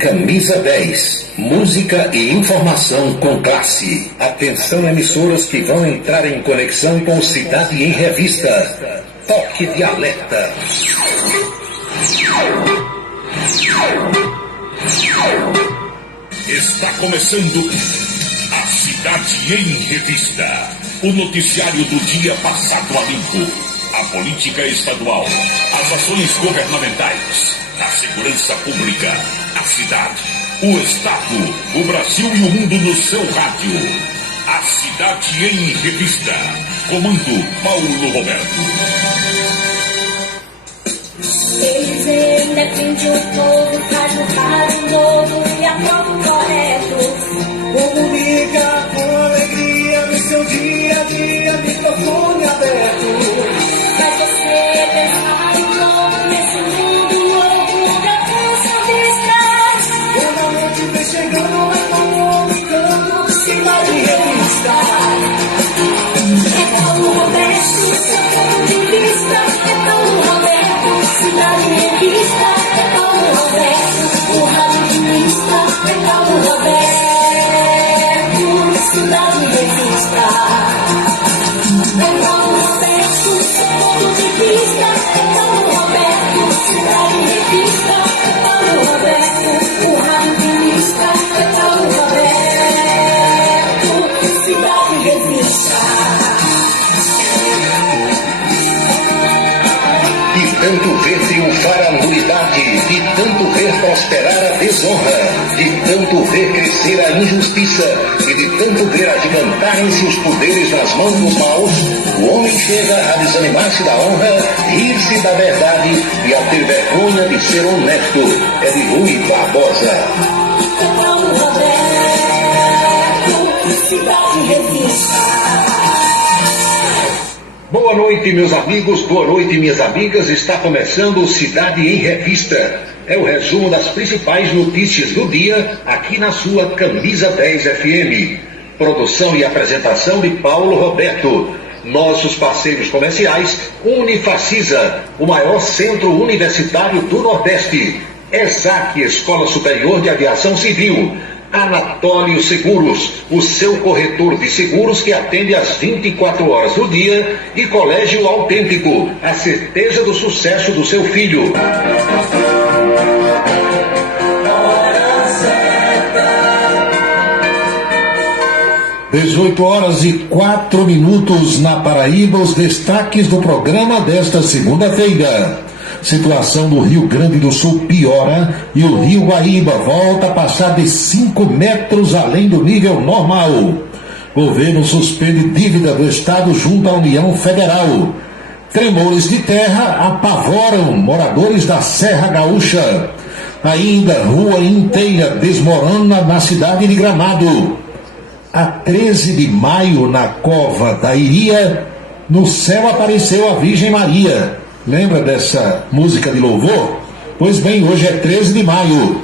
Camisa 10. Música e informação com classe. Atenção, emissoras que vão entrar em conexão com Cidade em Revista. Toque de alerta. Está começando a Cidade em Revista. O noticiário do dia passado a limpo. A política estadual, as ações governamentais, a segurança pública, a cidade, o estado, o Brasil e o mundo no seu rádio. A Cidade em Revista. Comando Paulo Roberto. Eles defendem o povo, traz o rádio novo e aprova o correto. Comunica com alegria no seu dia a dia, microfone aberto. Pra você pensar em novo nesse mundo novo da força vista. Quando a noite vem chegando, é comunicando, Cidade em Revista. É Paulo Roberto, seu ponto de vista. É Paulo Roberto, Cidade em Revista. É Paulo Roberto, o radialista. É Paulo Roberto, Cidade em Revista. É Paulo Roberto, seu ponto de vista. É Paulo Roberto, Cidade em Revista. É Paulo Roberto, o radialista. É Paulo Roberto, Cidade em Revista. De tanto ver triunfar a nulidade, de tanto ver prosperar a desonra, de tanto ver crescer a injustiça e de tanto ver agigantarem-se os poderes nas mãos dos maus, o homem chega a desanimar-se da honra, rir-se da verdade e a ter vergonha de ser honesto. É de Rui Barbosa. É Paulo Roberto, Cidade em Revista. Boa noite, meus amigos, boa noite, minhas amigas. Está começando o Cidade em Revista. É o resumo das principais notícias do dia, aqui na sua Camisa 10 FM. Produção e apresentação de Paulo Roberto. Nossos parceiros comerciais, Unifacisa, o maior centro universitário do Nordeste. ESAC, Escola Superior de Aviação Civil. Anatólio Seguros, o seu corretor de seguros que atende às 24 horas do dia, e Colégio Autêntico, a certeza do sucesso do seu filho. 18h04 na Paraíba, os destaques do programa desta segunda-feira. Situação do Rio Grande do Sul piora e o Rio Guaíba volta a passar de 5 metros além do nível normal. Governo suspende dívida do Estado junto à União Federal. Tremores de terra apavoram moradores da Serra Gaúcha. Ainda rua inteira desmorona na cidade de Gramado. A 13 de maio, na Cova da Iria, no céu apareceu a Virgem Maria. Lembra dessa música de louvor? Pois bem, hoje é 13 de maio.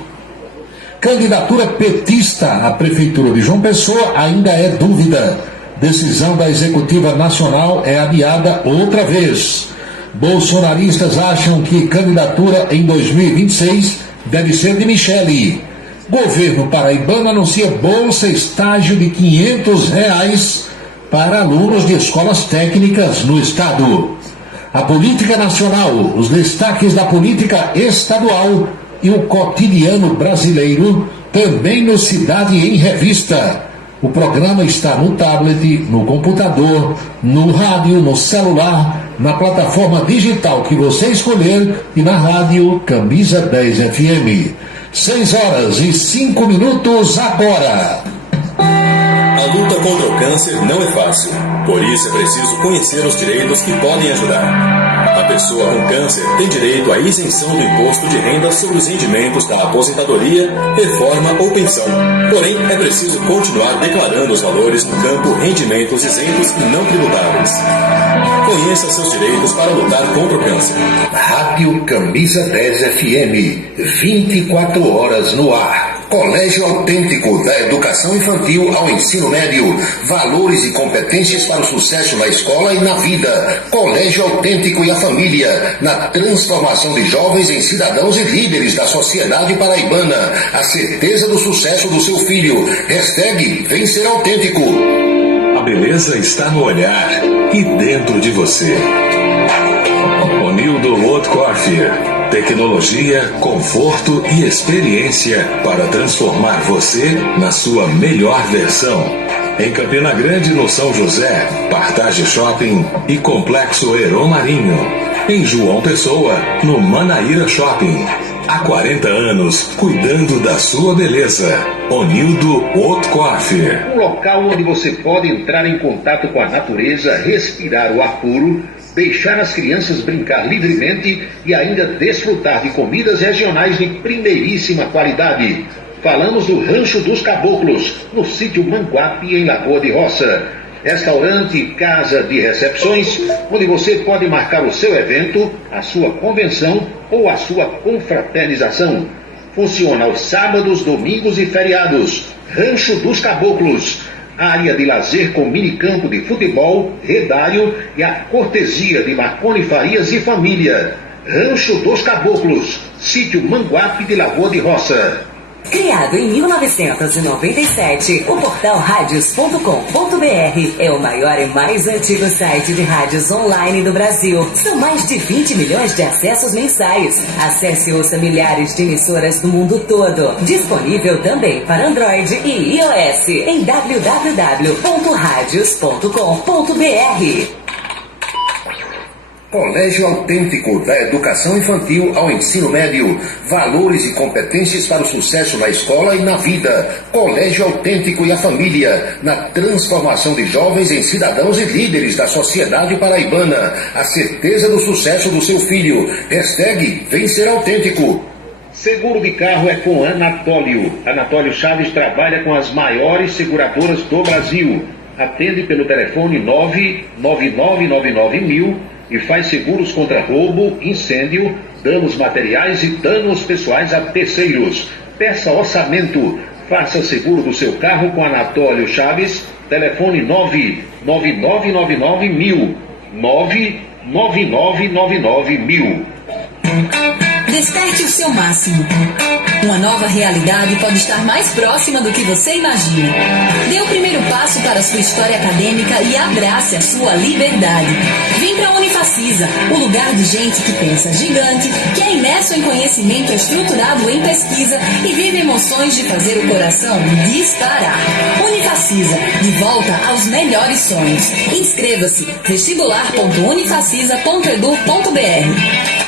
Candidatura petista à Prefeitura de João Pessoa ainda é dúvida. Decisão da Executiva Nacional é adiada outra vez. Bolsonaristas acham que candidatura em 2026 deve ser de Michele. Governo paraibano anuncia bolsa estágio de R$500 para alunos de escolas técnicas no estado. A política nacional, os destaques da política estadual e o cotidiano brasileiro, também no Cidade em Revista. O programa está no tablet, no computador, no rádio, no celular, na plataforma digital que você escolher e na rádio Camisa 10 FM. 6h05 agora. A luta contra o câncer não é fácil, por isso é preciso conhecer os direitos que podem ajudar. A pessoa com câncer tem direito à isenção do imposto de renda sobre os rendimentos da aposentadoria, reforma ou pensão. Porém, é preciso continuar declarando os valores no campo rendimentos isentos e não tributáveis. Conheça seus direitos para lutar contra o câncer. Rádio Camisa 10 FM, 24 horas no ar. Colégio Autêntico, da educação infantil ao ensino médio. Valores e competências para o sucesso na escola e na vida. Colégio Autêntico e a família, na transformação de jovens em cidadãos e líderes da sociedade paraibana. A certeza do sucesso do seu filho. Hashtag Vem Ser Autêntico. A beleza está no olhar e dentro de você. Onildo Haute Coiffure. Tecnologia, conforto e experiência para transformar você na sua melhor versão. Em Campina Grande, no São José, Partage Shopping e Complexo Heron Marinho. Em João Pessoa, no Manaíra Shopping. Há 40 anos, cuidando da sua beleza. Onildo Haute Coiffure. Um local onde você pode entrar em contato com a natureza, respirar o ar puro, deixar as crianças brincar livremente e ainda desfrutar de comidas regionais de primeiríssima qualidade. Falamos do Rancho dos Caboclos, no sítio Manguape, em Lagoa de Roça. Restaurante e casa de recepções, onde você pode marcar o seu evento, a sua convenção ou a sua confraternização. Funciona aos sábados, domingos e feriados. Rancho dos Caboclos. Área de lazer com minicampo de futebol, redário e a cortesia de Marconi Farias e família. Rancho dos Caboclos, sítio Manguape de Lagoa de Roça. Criado em 1997, o portal radios.com.br é o maior e mais antigo site de rádios online do Brasil. São mais de 20 milhões de acessos mensais. Acesse e ouça milhares de emissoras do mundo todo. Disponível também para Android e iOS em www.radios.com.br. Colégio Autêntico, da educação infantil ao ensino médio. Valores e competências para o sucesso na escola e na vida. Colégio Autêntico e a família, na transformação de jovens em cidadãos e líderes da sociedade paraibana. A certeza do sucesso do seu filho. Hashtag Vem Ser Autêntico. Seguro de carro é com Anatólio. Anatólio Chaves trabalha com as maiores seguradoras do Brasil. Atende pelo telefone 99999 e faz seguros contra roubo, incêndio, danos materiais e danos pessoais a terceiros. Peça orçamento. Faça seguro do seu carro com Anatólio Chaves. Telefone 99999 99999. Desperte o seu máximo. Uma nova realidade pode estar mais próxima do que você imagina. Dê o primeiro passo para a sua história acadêmica e abrace a sua liberdade. Vem para a Unifacisa, o lugar de gente que pensa gigante, que é imerso em conhecimento estruturado em pesquisa e vive emoções de fazer o coração disparar. Unifacisa, de volta aos melhores sonhos. Inscreva-se vestibular.unifacisa.edu.br.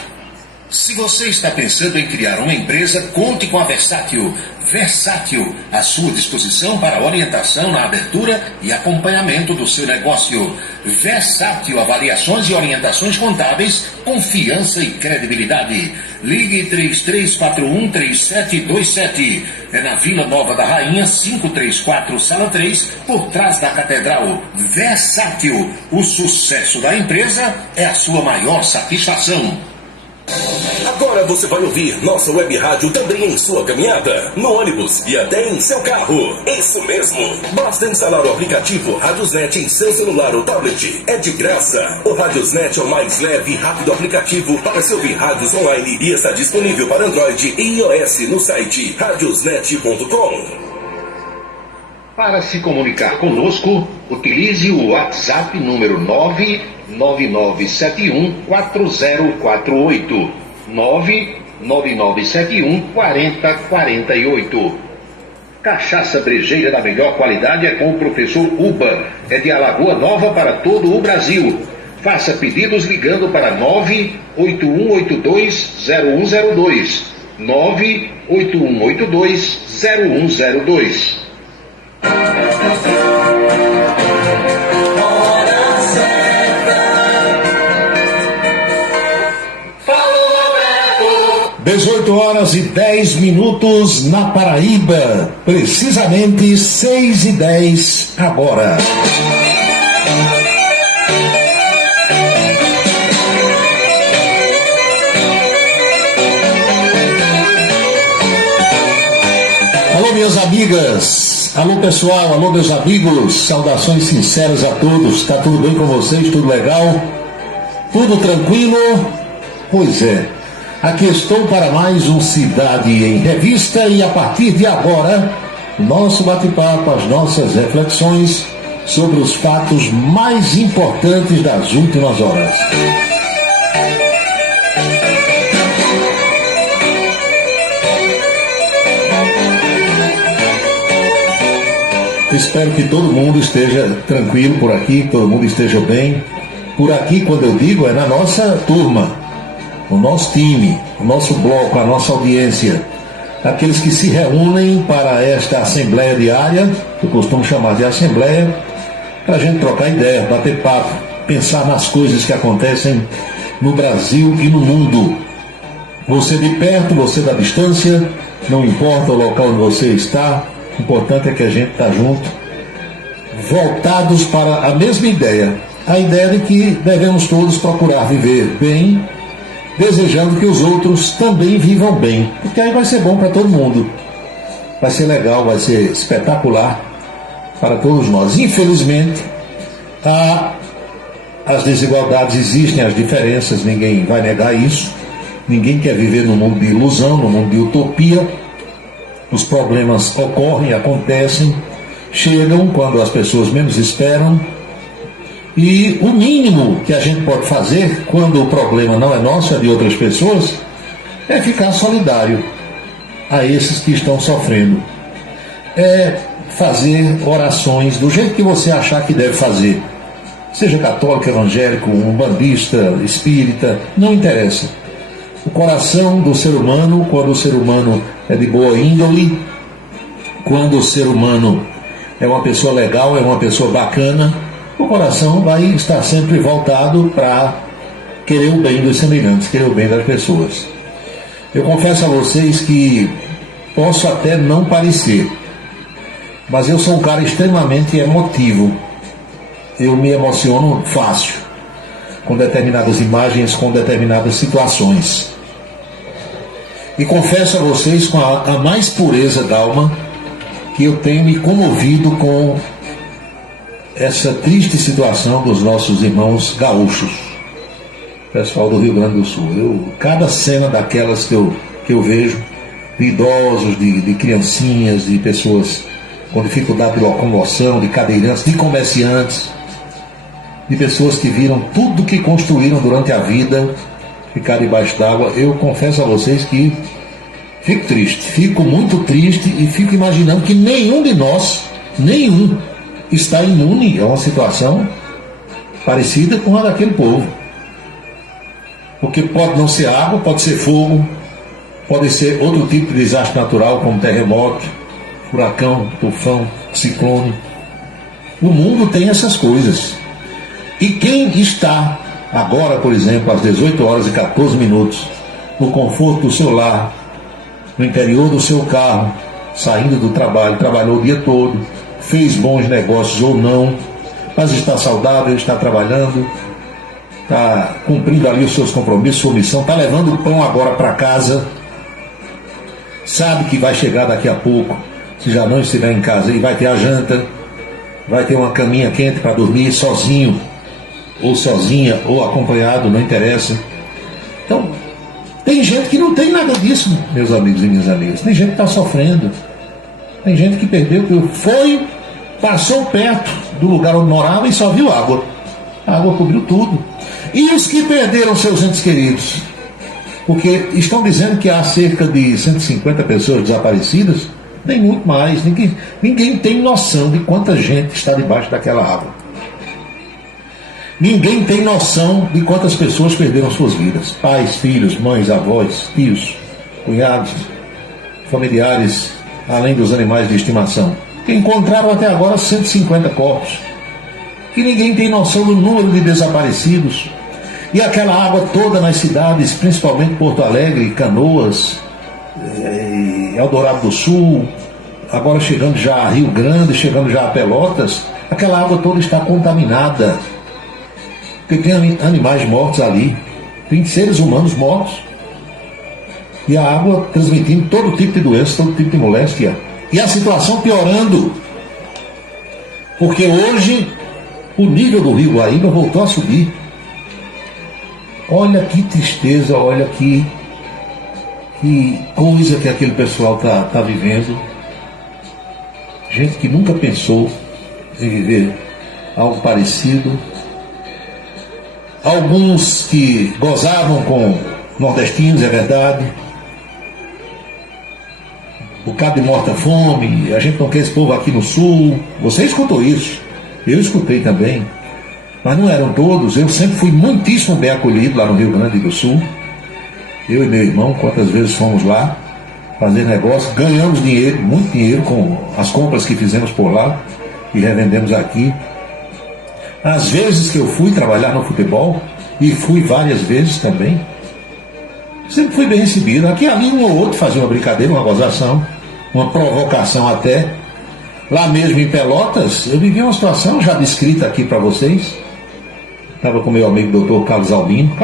Se você está pensando em criar uma empresa, conte com a Versátil. Versátil, à sua disposição para orientação na abertura e acompanhamento do seu negócio. Versátil, avaliações e orientações contábeis, confiança e credibilidade. Ligue 33413727. É na Vila Nova da Rainha, 534, Sala 3, por trás da Catedral. Versátil, o sucesso da empresa é a sua maior satisfação. Agora você vai ouvir nossa web rádio também em sua caminhada, no ônibus e até em seu carro. Isso mesmo! Basta instalar o aplicativo Radiosnet em seu celular ou tablet. É de graça. O Radiosnet é o mais leve e rápido aplicativo para se ouvir rádios online e está disponível para Android e iOS no site radiosnet.com. Para se comunicar conosco, utilize o WhatsApp número 999714048. 999714048. Cachaça brejeira da melhor qualidade é com o professor Uba. É de Alagoa Nova para todo o Brasil. Faça pedidos ligando para 981820102. 981820102. Hora certa. Falou, Roberto. 18h10 na Paraíba. Precisamente 6h10 agora. minhas amigas, alô pessoal, alô meus amigos, saudações sinceras a todos, tá tudo bem com vocês, tudo legal? Tudo tranquilo? Pois é, aqui estou para mais um Cidade em Revista e a partir de agora, nosso bate-papo, as nossas reflexões sobre os fatos mais importantes das últimas horas. Espero que todo mundo esteja tranquilo por aqui, que todo mundo esteja bem. Por aqui, quando eu digo, é na nossa turma, o nosso time, o nosso bloco, a nossa audiência. Aqueles que se reúnem para esta assembleia diária, que eu costumo chamar de assembleia, para a gente trocar ideia, bater papo, pensar nas coisas que acontecem no Brasil e no mundo. Você de perto, você da distância, não importa o local onde você está, o importante é que a gente está junto, voltados para a mesma ideia, a ideia de que devemos todos procurar viver bem, desejando que os outros também vivam bem, porque aí vai ser bom para todo mundo, vai ser legal, vai ser espetacular para todos nós. Infelizmente, as desigualdades existem, as diferenças, ninguém vai negar isso, ninguém quer viver num mundo de ilusão, num mundo de utopia. Os problemas ocorrem, acontecem, chegam quando as pessoas menos esperam. E o mínimo que a gente pode fazer, quando o problema não é nosso, é de outras pessoas, é ficar solidário a esses que estão sofrendo. É fazer orações do jeito que você achar que deve fazer. Seja católico, evangélico, umbandista, espírita, não interessa. O coração do ser humano, quando o ser humano é de boa índole, quando o ser humano é uma pessoa legal, é uma pessoa bacana, o coração vai estar sempre voltado para querer o bem dos semelhantes, querer o bem das pessoas. Eu confesso a vocês que posso até não parecer, mas eu sou um cara extremamente emotivo. Eu me emociono fácil com determinadas imagens, com determinadas situações. E confesso a vocês com a mais pureza da alma que eu tenho me comovido com essa triste situação dos nossos irmãos gaúchos, pessoal do Rio Grande do Sul. Cada cena daquelas que eu vejo, de idosos, de criancinhas, de pessoas com dificuldade de locomoção, de cadeirantes, de comerciantes, de pessoas que viram tudo que construíram durante a vida ficar debaixo d'água, eu confesso a vocês que fico triste, fico muito triste e fico imaginando que nenhum de nós, está imune a uma situação parecida com a daquele povo. Porque pode não ser água, pode ser fogo, pode ser outro tipo de desastre natural, como terremoto, furacão, tufão, ciclone. O mundo tem essas coisas. E quem está agora, por exemplo, às 18 horas e 14 minutos, no conforto do seu lar, no interior do seu carro, saindo do trabalho, trabalhou o dia todo, fez bons negócios ou não, mas está saudável, está trabalhando, está cumprindo ali os seus compromissos, sua missão, está levando o pão agora para casa, sabe que vai chegar daqui a pouco, se já não estiver em casa, e vai ter a janta, vai ter uma caminha quente para dormir sozinho, ou sozinha, ou acompanhado, não interessa. Então, tem gente que não tem nada disso, meus amigos e minhas amigas. Tem gente que está sofrendo. Tem gente que perdeu, passou perto do lugar onde morava e só viu água. A água cobriu tudo. E os que perderam seus entes queridos? Porque estão dizendo que há cerca de 150 pessoas desaparecidas. Tem muito mais. Ninguém tem noção de quanta gente está debaixo daquela água. Ninguém tem noção de quantas pessoas perderam suas vidas. Pais, filhos, mães, avós, tios, cunhados, familiares, além dos animais de estimação. Que encontraram até agora 150 corpos. Que ninguém tem noção do número de desaparecidos. E aquela água toda nas cidades, principalmente Porto Alegre, Canoas, Eldorado do Sul, agora chegando já a Rio Grande, chegando já a Pelotas, aquela água toda está contaminada. Porque tem animais mortos ali, tem seres humanos mortos. E a água transmitindo todo tipo de doença, todo tipo de moléstia. E a situação piorando, porque hoje o nível do Rio Guaíba voltou a subir. Olha que tristeza, olha que coisa que aquele pessoal tá vivendo. Gente que nunca pensou em viver algo parecido. Alguns que gozavam com nordestinos, é verdade. O cabo de morta-fome, a gente não quer esse povo aqui no sul. Você escutou isso, eu escutei também. Mas não eram todos. Eu sempre fui muitíssimo bem acolhido lá no Rio Grande do Sul. Eu e meu irmão, quantas vezes fomos lá fazer negócio, ganhamos dinheiro, muito dinheiro com as compras que fizemos por lá e revendemos aqui. Às vezes que eu fui trabalhar no futebol, e fui várias vezes também, sempre fui bem recebido. Aqui ali um ou outro fazia uma brincadeira, uma gozação, uma provocação até. Lá mesmo em Pelotas, eu vivi uma situação já descrita aqui para vocês. Estava com meu amigo doutor Carlos Albino,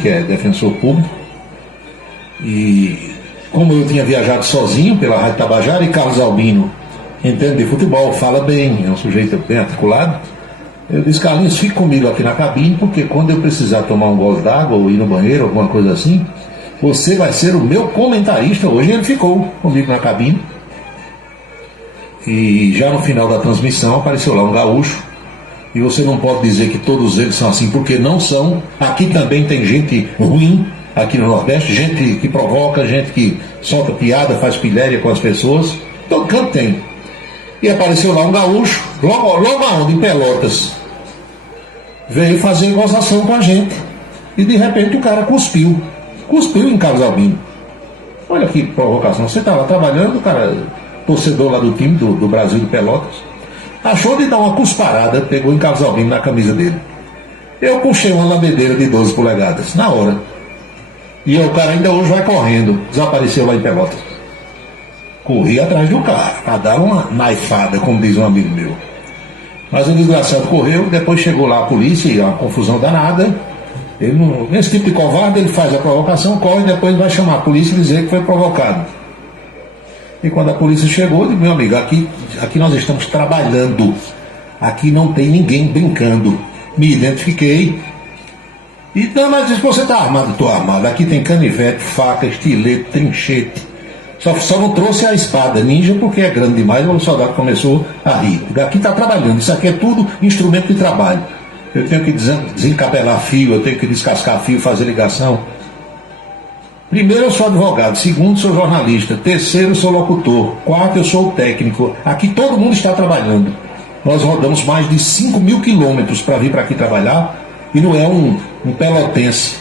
que é defensor público, e como eu tinha viajado sozinho pela Rádio Tabajara, e Carlos Albino entende de futebol, fala bem, é um sujeito bem articulado, eu disse: Carlinhos, fique comigo aqui na cabine, porque quando eu precisar tomar um gole d'água ou ir no banheiro, alguma coisa assim, você vai ser o meu comentarista hoje. Ele ficou comigo na cabine, e já no final da transmissão apareceu lá um gaúcho. E você não pode dizer que todos eles são assim, porque não são. Aqui também tem gente ruim, aqui no Nordeste, gente que provoca, gente que solta piada, faz pilhéria com as pessoas. Todo canto tem. E apareceu lá um gaúcho, logo aonde? Em Pelotas. Veio fazer gozação com a gente. E de repente o cara cuspiu em Carlos Albino. Olha que provocação. Você estava trabalhando, o cara, torcedor lá do time do Brasil de Pelotas, achou de dar uma cusparada, pegou em Carlos Albino na camisa dele. Eu puxei uma lambedeira de 12 polegadas, na hora. E o cara ainda hoje vai correndo, desapareceu lá em Pelotas. Corri atrás do cara, para dar uma naifada, como diz um amigo meu. Mas o desgraçado correu, depois chegou lá a polícia, e uma confusão danada. Ele não, esse tipo de covarde, ele faz a provocação, corre, e depois vai chamar a polícia e dizer que foi provocado. E quando a polícia chegou, eu disse: meu amigo, aqui nós estamos trabalhando, aqui não tem ninguém brincando. Me identifiquei. E não, mas disse: você está armado? Estou armado. Aqui tem canivete, faca, estilete, trinchete. Só não trouxe a espada ninja porque é grande demais. O soldado começou a rir. Aqui está trabalhando, isso aqui é tudo instrumento de trabalho. Eu tenho que desencapelar fio, eu tenho que descascar fio, fazer ligação. Primeiro, eu sou advogado. Segundo, sou jornalista. Terceiro, sou locutor. Quarto, eu sou o técnico. Aqui todo mundo está trabalhando. Nós rodamos mais de 5.000 quilômetros para vir para aqui trabalhar. E não é um pelotense,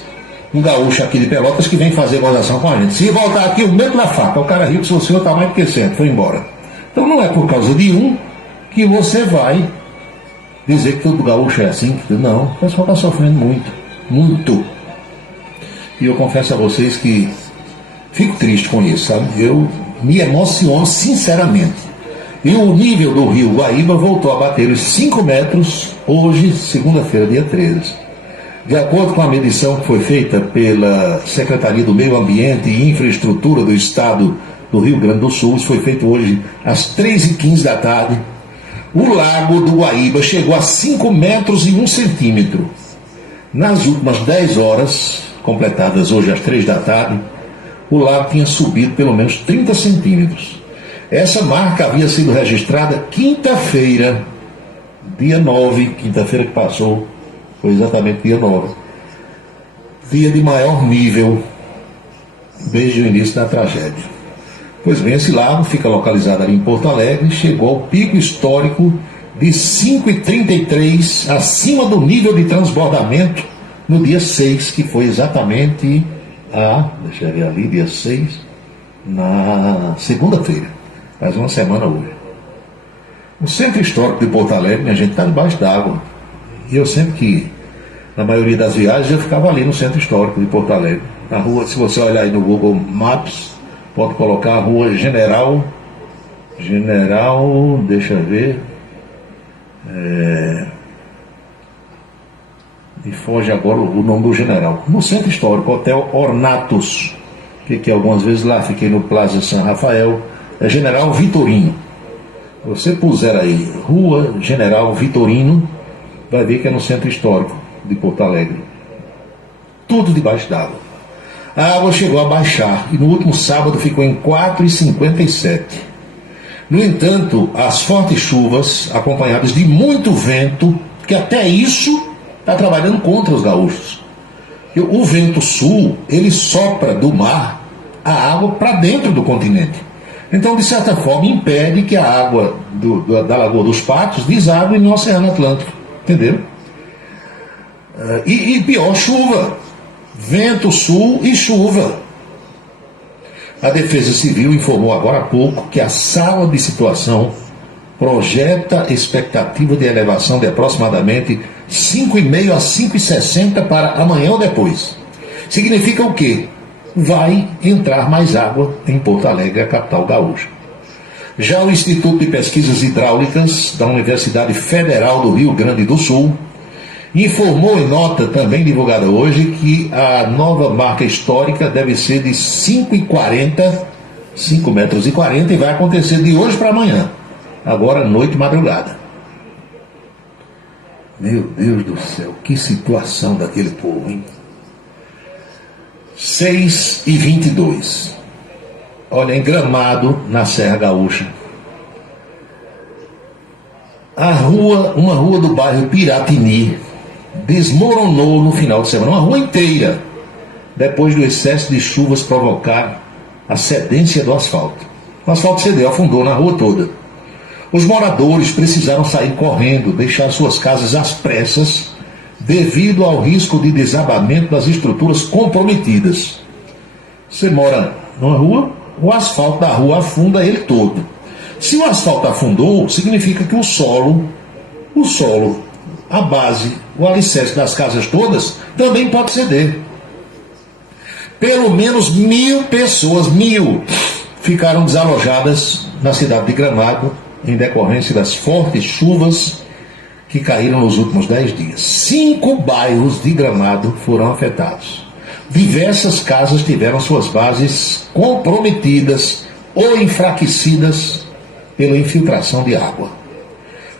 um gaúcho aqui de Pelotas que vem fazer gozação com a gente. Se voltar aqui, o medo da faca. O cara riu que o senhor está mais do que certo, foi embora. Então não é por causa de um que você vai dizer que todo gaúcho é assim. Não, o pessoal está sofrendo muito, muito. E eu confesso a vocês que fico triste com isso, sabe? Eu me emociono sinceramente. E o nível do rio Guaíba voltou a bater os 5 metros hoje, segunda-feira, dia 13. De acordo com a medição que foi feita pela Secretaria do Meio Ambiente e Infraestrutura do Estado do Rio Grande do Sul, isso foi feito hoje às 3h15 da tarde, o lago do Guaíba chegou a 5 metros e 1 centímetro. Nas últimas 10 horas, completadas hoje às 3 da tarde, o lago tinha subido pelo menos 30 centímetros. Essa marca havia sido registrada quinta-feira, dia 9, quinta-feira que passou, foi exatamente dia 9. Dia de maior nível desde o início da tragédia. Pois bem, esse lago fica localizado ali em Porto Alegre, chegou ao pico histórico de 5,33 acima do nível de transbordamento no dia 6, que foi exatamente deixa eu ver ali, dia 6, na segunda-feira, faz uma semana hoje. O centro histórico de Porto Alegre, minha gente, está debaixo d'água. E eu sempre que, na maioria das viagens, eu ficava ali no centro histórico de Porto Alegre. Na rua, se você olhar aí no Google Maps, pode colocar a rua General, deixa eu ver, e foge agora o nome do general. No centro histórico, Hotel Ornatos, que algumas vezes lá, fiquei no Plaza San Rafael, é General Vitorino. Se você puser aí Rua General Vitorino, vai ver que é no centro histórico de Porto Alegre. Tudo debaixo d'água. A água chegou a baixar e no último sábado ficou em 4,57. No entanto, as fortes chuvas, acompanhadas de muito vento, que até isso está trabalhando contra os gaúchos. O vento sul, ele sopra do mar a água para dentro do continente. Então, de certa forma, impede que a água da Lagoa dos Patos desague no Oceano Atlântico. Entendeu? E pior, chuva. Vento sul e chuva. A Defesa Civil informou agora há pouco que a sala de situação projeta expectativa de elevação de aproximadamente 5,5 a 5,60 para amanhã ou depois. Significa o quê? Vai entrar mais água em Porto Alegre, a capital gaúcha. Já o Instituto de Pesquisas Hidráulicas da Universidade Federal do Rio Grande do Sul informou em nota também divulgada hoje que a nova marca histórica deve ser de 5,40 metros e vai acontecer de hoje para amanhã, agora noite e madrugada. Meu Deus do céu, que situação daquele povo, hein? 6h22. Olha, em Gramado, na Serra Gaúcha, uma rua do bairro Piratini desmoronou no final de semana, uma rua inteira, depois do excesso de chuvas provocar a cedência do asfalto. O asfalto cedeu, afundou na rua toda. Os moradores precisaram sair correndo, deixar suas casas às pressas, devido ao risco de desabamento das estruturas comprometidas. Você mora numa rua, o asfalto da rua afunda ele todo. Se o asfalto afundou, significa que o solo, a base, o alicerce das casas todas, também pode ceder. Pelo menos 1.000 pessoas, ficaram desalojadas na cidade de Gramado, em decorrência das fortes chuvas que caíram nos últimos 10 dias. 5 bairros de Gramado foram afetados. Diversas casas tiveram suas bases comprometidas ou enfraquecidas pela infiltração de água.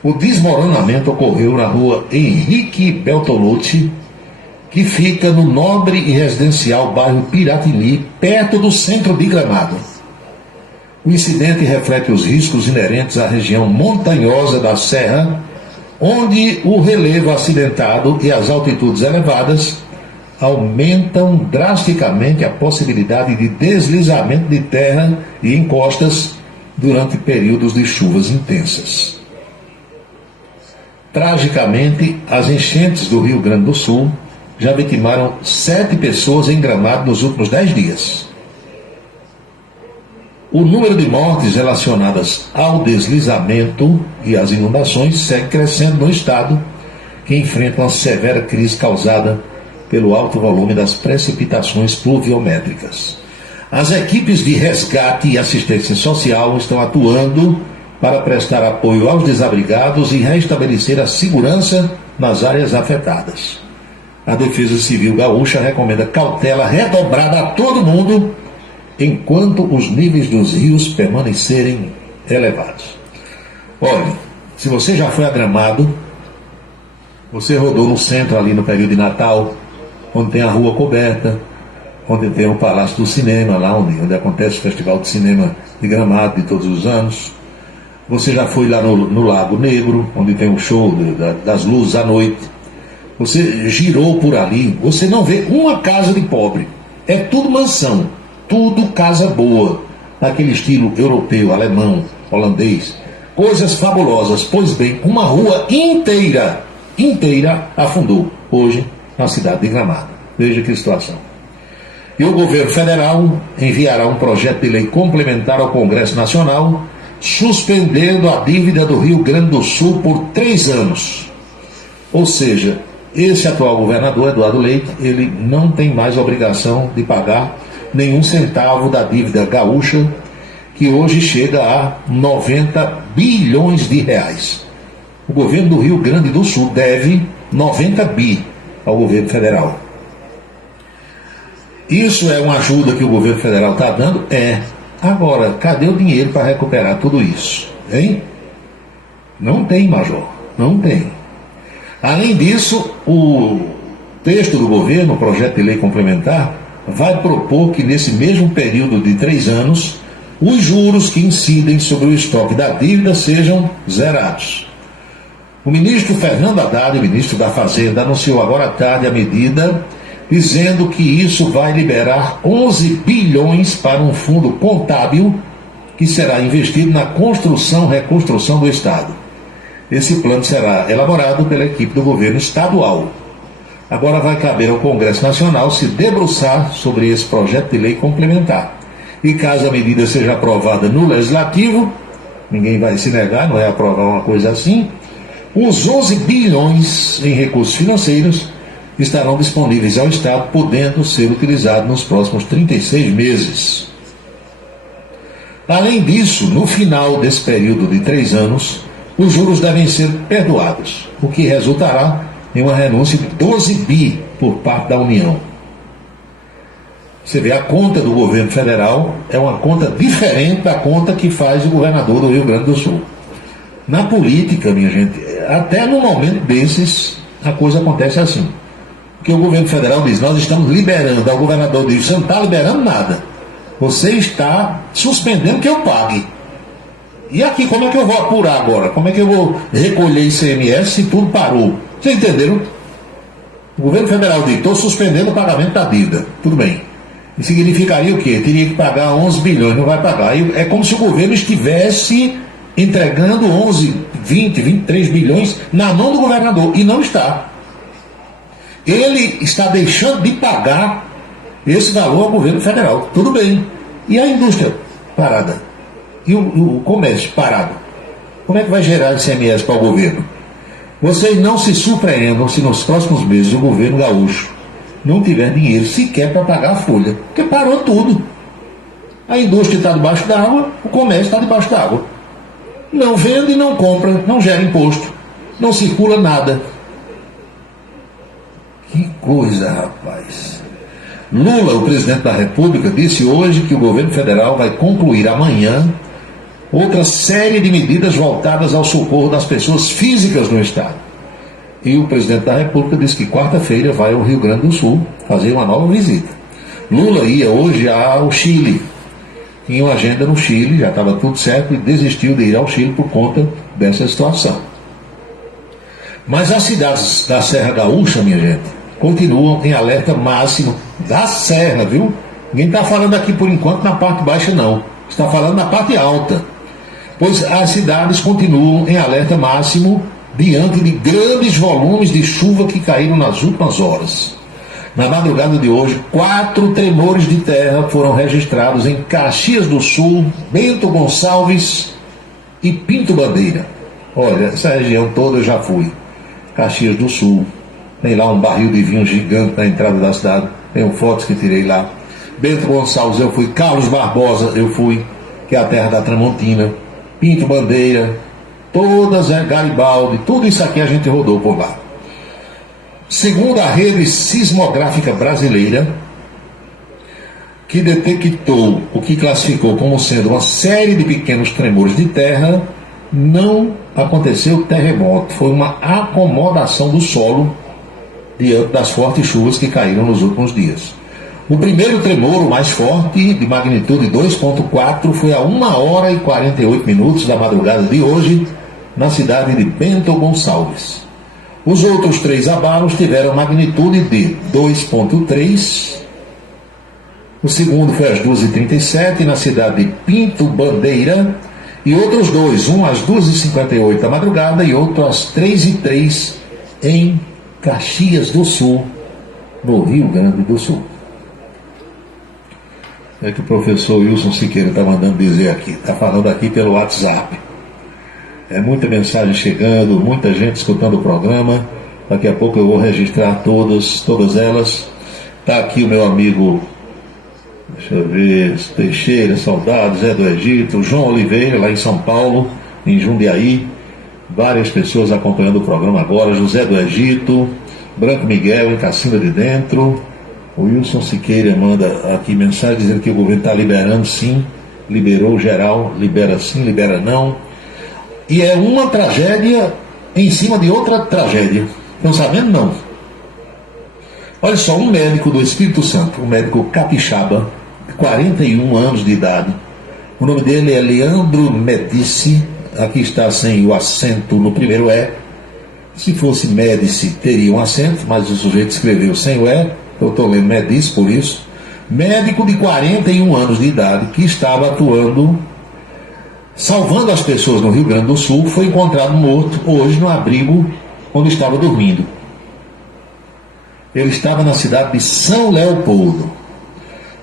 O desmoronamento ocorreu na rua Henrique Beltolucci, que fica no nobre e residencial bairro Piratini, perto do centro de Gramado. O incidente reflete os riscos inerentes à região montanhosa da Serra, onde o relevo acidentado e as altitudes elevadas aumentam drasticamente a possibilidade de deslizamento de terra e encostas durante períodos de chuvas intensas. Tragicamente, as enchentes do Rio Grande do Sul já vitimaram 7 pessoas em Gramado nos últimos 10 dias. O número de mortes relacionadas ao deslizamento e às inundações segue crescendo no estado, que enfrenta uma severa crise causada pelo alto volume das precipitações pluviométricas. As equipes de resgate e assistência social estão atuando para prestar apoio aos desabrigados e restabelecer a segurança nas áreas afetadas. A Defesa Civil Gaúcha recomenda cautela redobrada a todo mundo enquanto os níveis dos rios permanecerem elevados. Olha, se você já foi a Gramado, você rodou no centro ali no período de Natal, onde tem a rua coberta, onde tem o Palácio do Cinema, lá onde acontece o Festival de Cinema de Gramado de todos os anos. Você já foi lá no Lago Negro, onde tem o show das luzes à noite. Você girou por ali, você não vê uma casa de pobre. É tudo mansão, tudo casa boa, naquele estilo europeu, alemão, holandês. Coisas fabulosas. Pois bem, uma rua inteira afundou hoje na cidade de Gramado. Veja que situação. E o governo federal enviará um projeto de lei complementar ao Congresso Nacional, suspendendo a dívida do Rio Grande do Sul por 3 anos. Ou seja, esse atual governador, Eduardo Leite, ele não tem mais obrigação de pagar nenhum centavo da dívida gaúcha, que hoje chega a 90 bilhões de reais. O governo do Rio Grande do Sul deve 90 bi ao governo federal. Isso é uma ajuda que o governo federal está dando? Agora, cadê o dinheiro para recuperar tudo isso? Hein? Não tem, Major, não tem. Além disso, o texto do governo, o projeto de lei complementar, vai propor que nesse mesmo período de 3 anos, os juros que incidem sobre o estoque da dívida sejam zerados. O ministro Fernando Haddad, ministro da Fazenda, anunciou agora à tarde a medida, dizendo que isso vai liberar 11 bilhões para um fundo contábil que será investido na construção e reconstrução do Estado. Esse plano será elaborado pela equipe do governo estadual. Agora vai caber ao Congresso Nacional se debruçar sobre esse projeto de lei complementar. E caso a medida seja aprovada no Legislativo, ninguém vai se negar, não é aprovar uma coisa assim, os 11 bilhões em recursos financeiros estarão disponíveis ao Estado, podendo ser utilizados nos próximos 36 meses. Além disso, no final desse período de 3 anos, os juros devem ser perdoados, o que resultará em uma renúncia de 12 bi por parte da União. Você vê, a conta do governo federal é uma conta diferente da conta que faz o governador do Rio Grande do Sul. Na política, minha gente, até no momento desses, a coisa acontece assim. Porque o governo federal diz, nós estamos liberando, o governador diz, você não está liberando nada. Você está suspendendo que eu pague. E aqui, como é que eu vou apurar agora? Como é que eu vou recolher ICMS se tudo parou? Vocês entenderam? O governo federal diz, estou suspendendo o pagamento da dívida. Tudo bem. E significaria o quê? Teria que pagar 11 bilhões, não vai pagar. E é como se o governo estivesse entregando 11, 20, 23 bilhões na mão do governador. E não está. Ele está deixando de pagar esse valor ao governo federal. Tudo bem. E a indústria parada? E o comércio parado? Como é que vai gerar ICMS para o governo? Vocês não se surpreendam se nos próximos meses o governo gaúcho não tiver dinheiro sequer para pagar a folha, porque parou tudo. A indústria está debaixo d'água, o comércio está debaixo d'água. Não vende, não compra, não gera imposto, não circula nada. Que coisa, rapaz. Lula, o presidente da República, disse hoje que o governo federal vai concluir amanhã outra série de medidas voltadas ao socorro das pessoas físicas no Estado. E o presidente da República disse que quarta-feira vai ao Rio Grande do Sul fazer uma nova visita. Lula ia hoje ao Chile. Tinha uma agenda no Chile, já estava tudo certo, e desistiu de ir ao Chile por conta dessa situação. Mas as cidades da Serra Gaúcha, minha gente, continuam em alerta máximo da Serra, viu? Ninguém está falando aqui por enquanto na parte baixa, não. Está falando na parte alta. Pois as cidades continuam em alerta máximo diante de grandes volumes de chuva que caíram nas últimas horas. Na madrugada de hoje, 4 tremores de terra foram registrados em Caxias do Sul, Bento Gonçalves e Pinto Bandeira. Olha, essa região toda eu já fui. Caxias do Sul, tem lá um barril de vinho gigante na entrada da cidade, tenho fotos que tirei lá. Bento Gonçalves eu fui, Carlos Barbosa eu fui, que é a terra da Tramontina, Pinto Bandeira, todas, Garibaldi, tudo isso aqui a gente rodou por lá. Segundo a rede sismográfica brasileira, que detectou o que classificou como sendo uma série de pequenos tremores de terra, não aconteceu terremoto, foi uma acomodação do solo diante das fortes chuvas que caíram nos últimos dias. O primeiro tremor, o mais forte, de magnitude 2,4, foi a 1h48 da madrugada de hoje, na cidade de Bento Gonçalves. Os outros 3 abalos tiveram magnitude de 2,3. O segundo foi às 2h37, na cidade de Pinto Bandeira, e outros 2, um às 2h58 da madrugada e outro às 3h03 em Caxias do Sul, no Rio Grande do Sul. É que o professor Wilson Siqueira está mandando dizer aqui, está falando aqui pelo WhatsApp. É muita mensagem chegando, muita gente escutando o programa. Daqui a pouco eu vou registrar todas elas. Está aqui o meu amigo, deixa eu ver, Teixeira, Saudades, Zé do Egito, João Oliveira, lá em São Paulo, em Jundiaí. Várias pessoas acompanhando o programa agora. José do Egito, Branco Miguel, em Cacimba de Dentro. O Wilson Siqueira manda aqui mensagem dizendo que o governo está liberando sim liberou geral, libera sim, libera não. E é uma tragédia em cima de outra tragédia. Estão sabendo? Não. Olha só, um médico do Espírito Santo, um médico capixaba, de 41 anos de idade. O nome dele é Leandro Medici. Aqui está sem o acento no primeiro E. Se fosse Medici, teria um acento, mas o sujeito escreveu sem o E. Eu estou lendo Medici por isso. Médico de 41 anos de idade, que estava atuando, salvando as pessoas no Rio Grande do Sul, foi encontrado morto hoje no abrigo onde estava dormindo. Ele estava na cidade de São Leopoldo.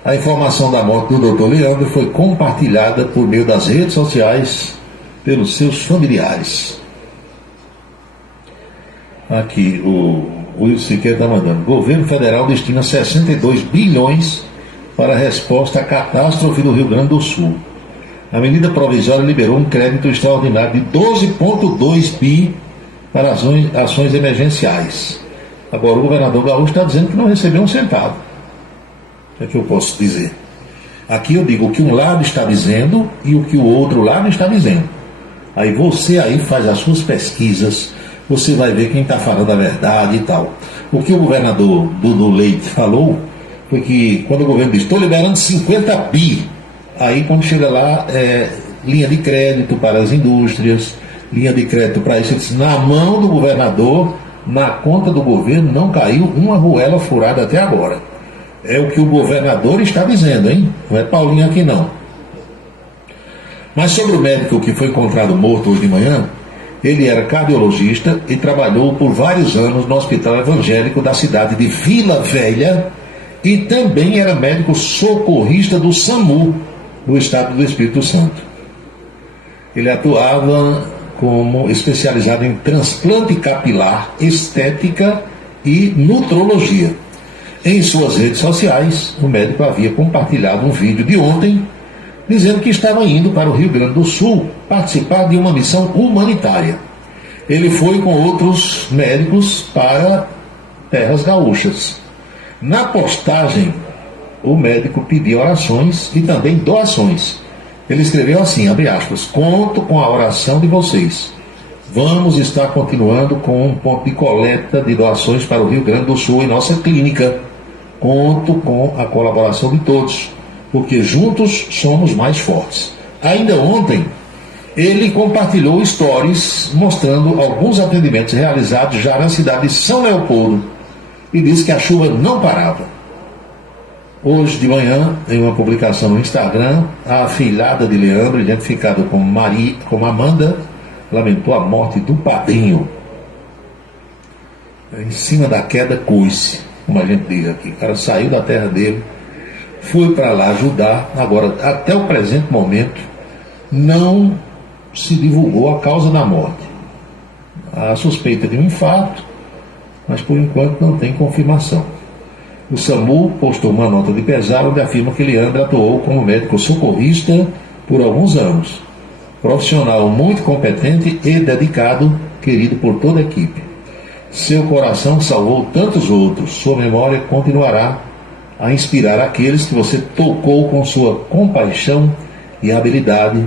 A informação da morte do Dr. Leandro foi compartilhada por meio das redes sociais pelos seus familiares. Aqui o Wilson Siqueira está mandando. O governo federal destina 62 bilhões para a resposta à catástrofe do Rio Grande do Sul. A medida provisória liberou um crédito extraordinário de 12,2 bi para ações emergenciais. Agora o governador Gaúcho está dizendo que não recebeu um centavo. O que eu posso dizer? Aqui eu digo o que um lado está dizendo e o que o outro lado está dizendo. Aí você aí faz as suas pesquisas, você vai ver quem está falando a verdade e tal. O que o governador Dudu Leite falou foi que quando o governo diz, estou liberando 50 bi, aí quando chega lá, linha de crédito para as indústrias, linha de crédito para isso, ele disse, na mão do governador, na conta do governo, não caiu uma arruela furada até agora. É o que o governador está dizendo, hein? Não é Paulinho aqui não. Mas sobre o médico que foi encontrado morto hoje de manhã, ele era cardiologista e trabalhou por vários anos no Hospital Evangélico da cidade de Vila Velha e também era médico socorrista do SAMU, do Estado do Espírito Santo. Ele atuava como especializado em transplante capilar, estética e nutrologia. Em suas redes sociais, o médico havia compartilhado um vídeo de ontem, dizendo que estava indo para o Rio Grande do Sul participar de uma missão humanitária. Ele foi com outros médicos para terras gaúchas. Na postagem, o médico pediu orações e também doações. Ele escreveu assim, abre aspas, conto com a oração de vocês. Vamos estar continuando com um ponto de coleta de doações para o Rio Grande do Sul em nossa clínica. Conto com a colaboração de todos, porque juntos somos mais fortes. Ainda ontem, ele compartilhou stories mostrando alguns atendimentos realizados já na cidade de São Leopoldo e disse que a chuva não parava. Hoje de manhã, em uma publicação no Instagram, a afilhada de Leandro, identificada como Amanda, lamentou a morte do padrinho. Em cima da queda, coice, como a gente diz aqui. O cara saiu da terra dele, foi para lá ajudar. Agora, até o presente momento, não se divulgou a causa da morte. A suspeita de um infarto, mas por enquanto não tem confirmação. O SAMU postou uma nota de pesar onde afirma que Leandro atuou como médico socorrista por alguns anos. Profissional muito competente e dedicado, querido por toda a equipe. Seu coração salvou tantos outros. Sua memória continuará a inspirar aqueles que você tocou com sua compaixão e habilidade.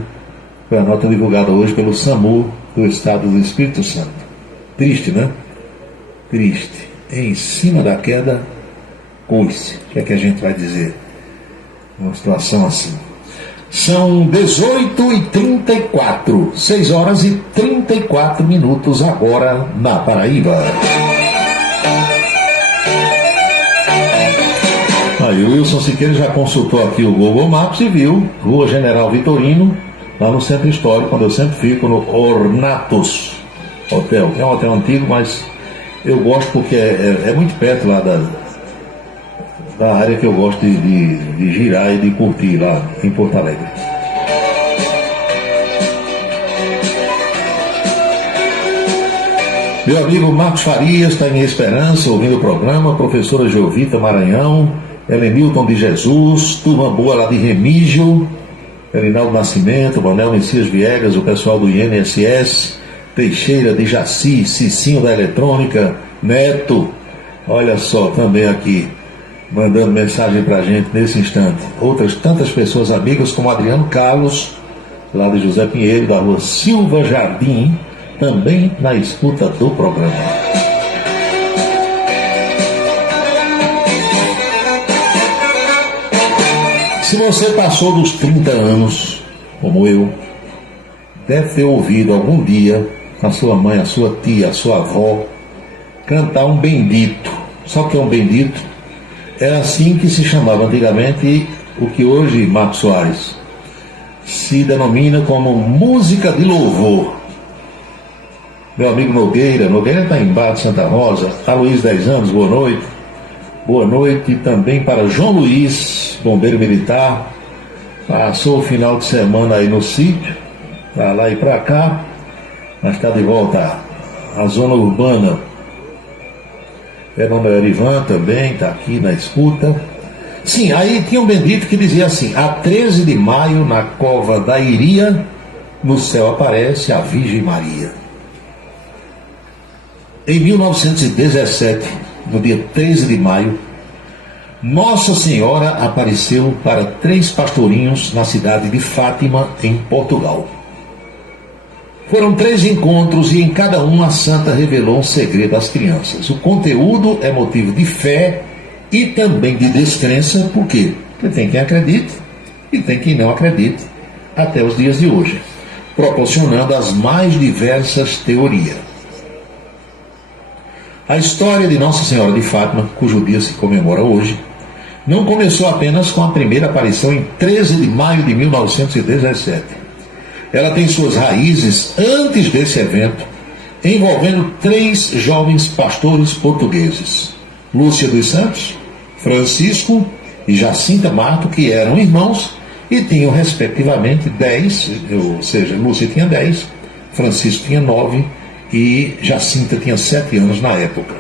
Foi a nota divulgada hoje pelo SAMU do Estado do Espírito Santo. Triste, né? Triste. Em cima da queda, coice. O que é que a gente vai dizer? Uma situação assim. São 18h34, 6 horas e 34 minutos agora na Paraíba. Aí o Wilson Siqueira já consultou aqui o Google Maps e viu Rua General Vitorino, lá no Centro Histórico, onde eu sempre fico, no Ornatos Hotel. É um hotel antigo, mas eu gosto porque é muito perto lá da área que eu gosto de girar e de curtir lá em Porto Alegre. Meu amigo Marcos Farias está em Esperança, ouvindo o programa, professora Jovita Maranhão, Helenilton de Jesus, turma boa lá de Remígio, Elinaldo Nascimento, Manuel Messias Viegas, o pessoal do INSS, Teixeira de Jaci, Cicinho da Eletrônica, Neto, olha só, também aqui, mandando mensagem pra gente nesse instante. Outras tantas pessoas amigas, como Adriano Carlos, lá de José Pinheiro, da rua Silva Jardim, também na escuta do programa. Se você passou dos 30 anos, como eu, deve ter ouvido algum dia a sua mãe, a sua tia, a sua avó cantar um bendito. Sabe o que é um bendito? Era assim que se chamava antigamente o que hoje, Marcos Soares, se denomina como música de louvor. Meu amigo Nogueira está em Bar de Santa Rosa. Luiz, 10 anos, boa noite. Boa noite também para João Luiz, bombeiro militar. Passou o final de semana aí no sítio, para lá e para cá, mas está de volta à zona urbana. Fernando Ivan também está aqui na escuta. Sim, aí tinha um bendito que dizia assim: a 13 de maio, na cova da Iria, no céu aparece a Virgem Maria. Em 1917, no dia 13 de maio, Nossa Senhora apareceu para 3 pastorinhos na cidade de Fátima, em Portugal. Foram 3 encontros e em cada um a santa revelou um segredo às crianças. O conteúdo é motivo de fé e também de descrença. Por quê? Porque tem quem acredite e tem quem não acredite até os dias de hoje, proporcionando as mais diversas teorias. A história de Nossa Senhora de Fátima, cujo dia se comemora hoje, não começou apenas com a primeira aparição em 13 de maio de 1917. Ela tem suas raízes antes desse evento, envolvendo 3 jovens pastores portugueses: Lúcia dos Santos, Francisco e Jacinta Marto, que eram irmãos e tinham respectivamente 10, ou seja, Lúcia tinha 10, Francisco tinha 9 e Jacinta tinha 7 anos na época.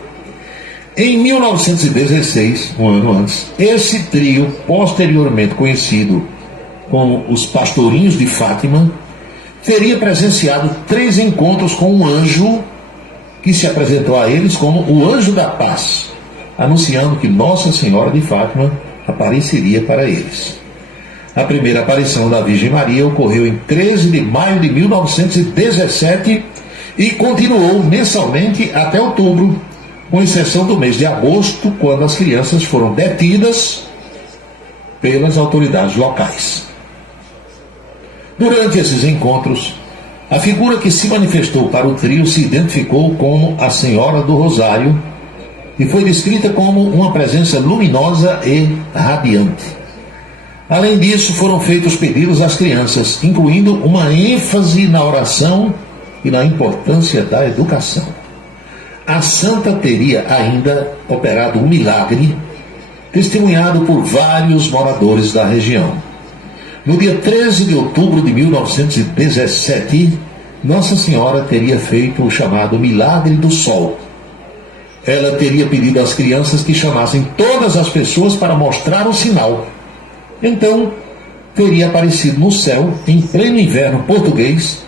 Em 1916, um ano antes, esse trio, posteriormente conhecido como os Pastorinhos de Fátima, teria presenciado 3 encontros com um anjo que se apresentou a eles como o Anjo da Paz, anunciando que Nossa Senhora de Fátima apareceria para eles. A primeira aparição da Virgem Maria ocorreu em 13 de maio de 1917 e continuou mensalmente até outubro, com exceção do mês de agosto, quando as crianças foram detidas pelas autoridades locais. Durante esses encontros, a figura que se manifestou para o trio se identificou como a Senhora do Rosário e foi descrita como uma presença luminosa e radiante. Além disso, foram feitos pedidos às crianças, incluindo uma ênfase na oração e na importância da educação. A santa teria ainda operado um milagre, testemunhado por vários moradores da região. No dia 13 de outubro de 1917, Nossa Senhora teria feito o chamado Milagre do Sol. Ela teria pedido às crianças que chamassem todas as pessoas para mostrar o sinal. Então, teria aparecido no céu, em pleno inverno português,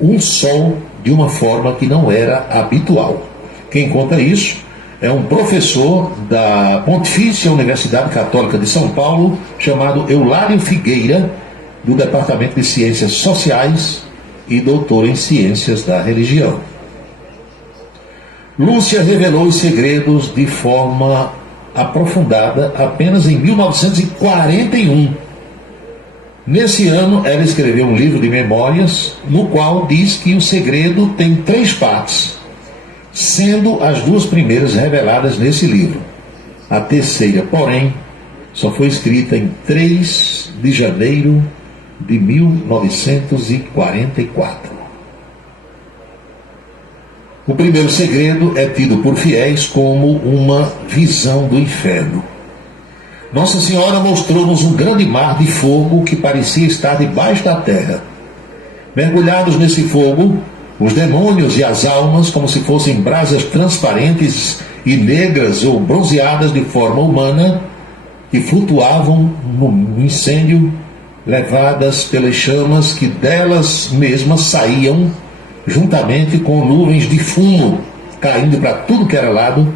um sol de uma forma que não era habitual. Quem conta isso é um professor da Pontifícia Universidade Católica de São Paulo, chamado Eulário Figueira, do Departamento de Ciências Sociais e doutor em Ciências da Religião. Lúcia revelou os segredos de forma aprofundada apenas em 1941. Nesse ano, ela escreveu um livro de memórias, no qual diz que o segredo tem 3 partes, sendo as 2 primeiras reveladas nesse livro. A terceira, porém, só foi escrita em 3 de janeiro de 1944. O primeiro segredo é tido por fiéis como uma visão do inferno. Nossa Senhora mostrou-nos um grande mar de fogo que parecia estar debaixo da terra. Mergulhados nesse fogo, os demônios e as almas, como se fossem brasas transparentes e negras ou bronzeadas de forma humana, que flutuavam no incêndio, levadas pelas chamas que delas mesmas saíam, juntamente com nuvens de fumo caindo para tudo que era lado,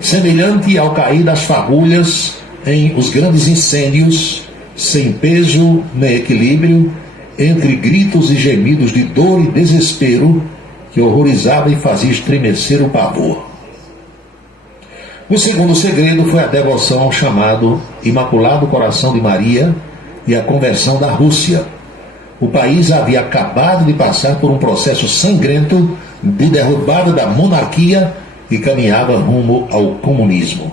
semelhante ao cair das fagulhas em os grandes incêndios, sem peso nem equilíbrio, entre gritos e gemidos de dor e desespero, que horrorizava e fazia estremecer o pavor. O segundo segredo foi a devoção ao chamado Imaculado Coração de Maria e a conversão da Rússia. O país havia acabado de passar por um processo sangrento de derrubada da monarquia e caminhava rumo ao comunismo.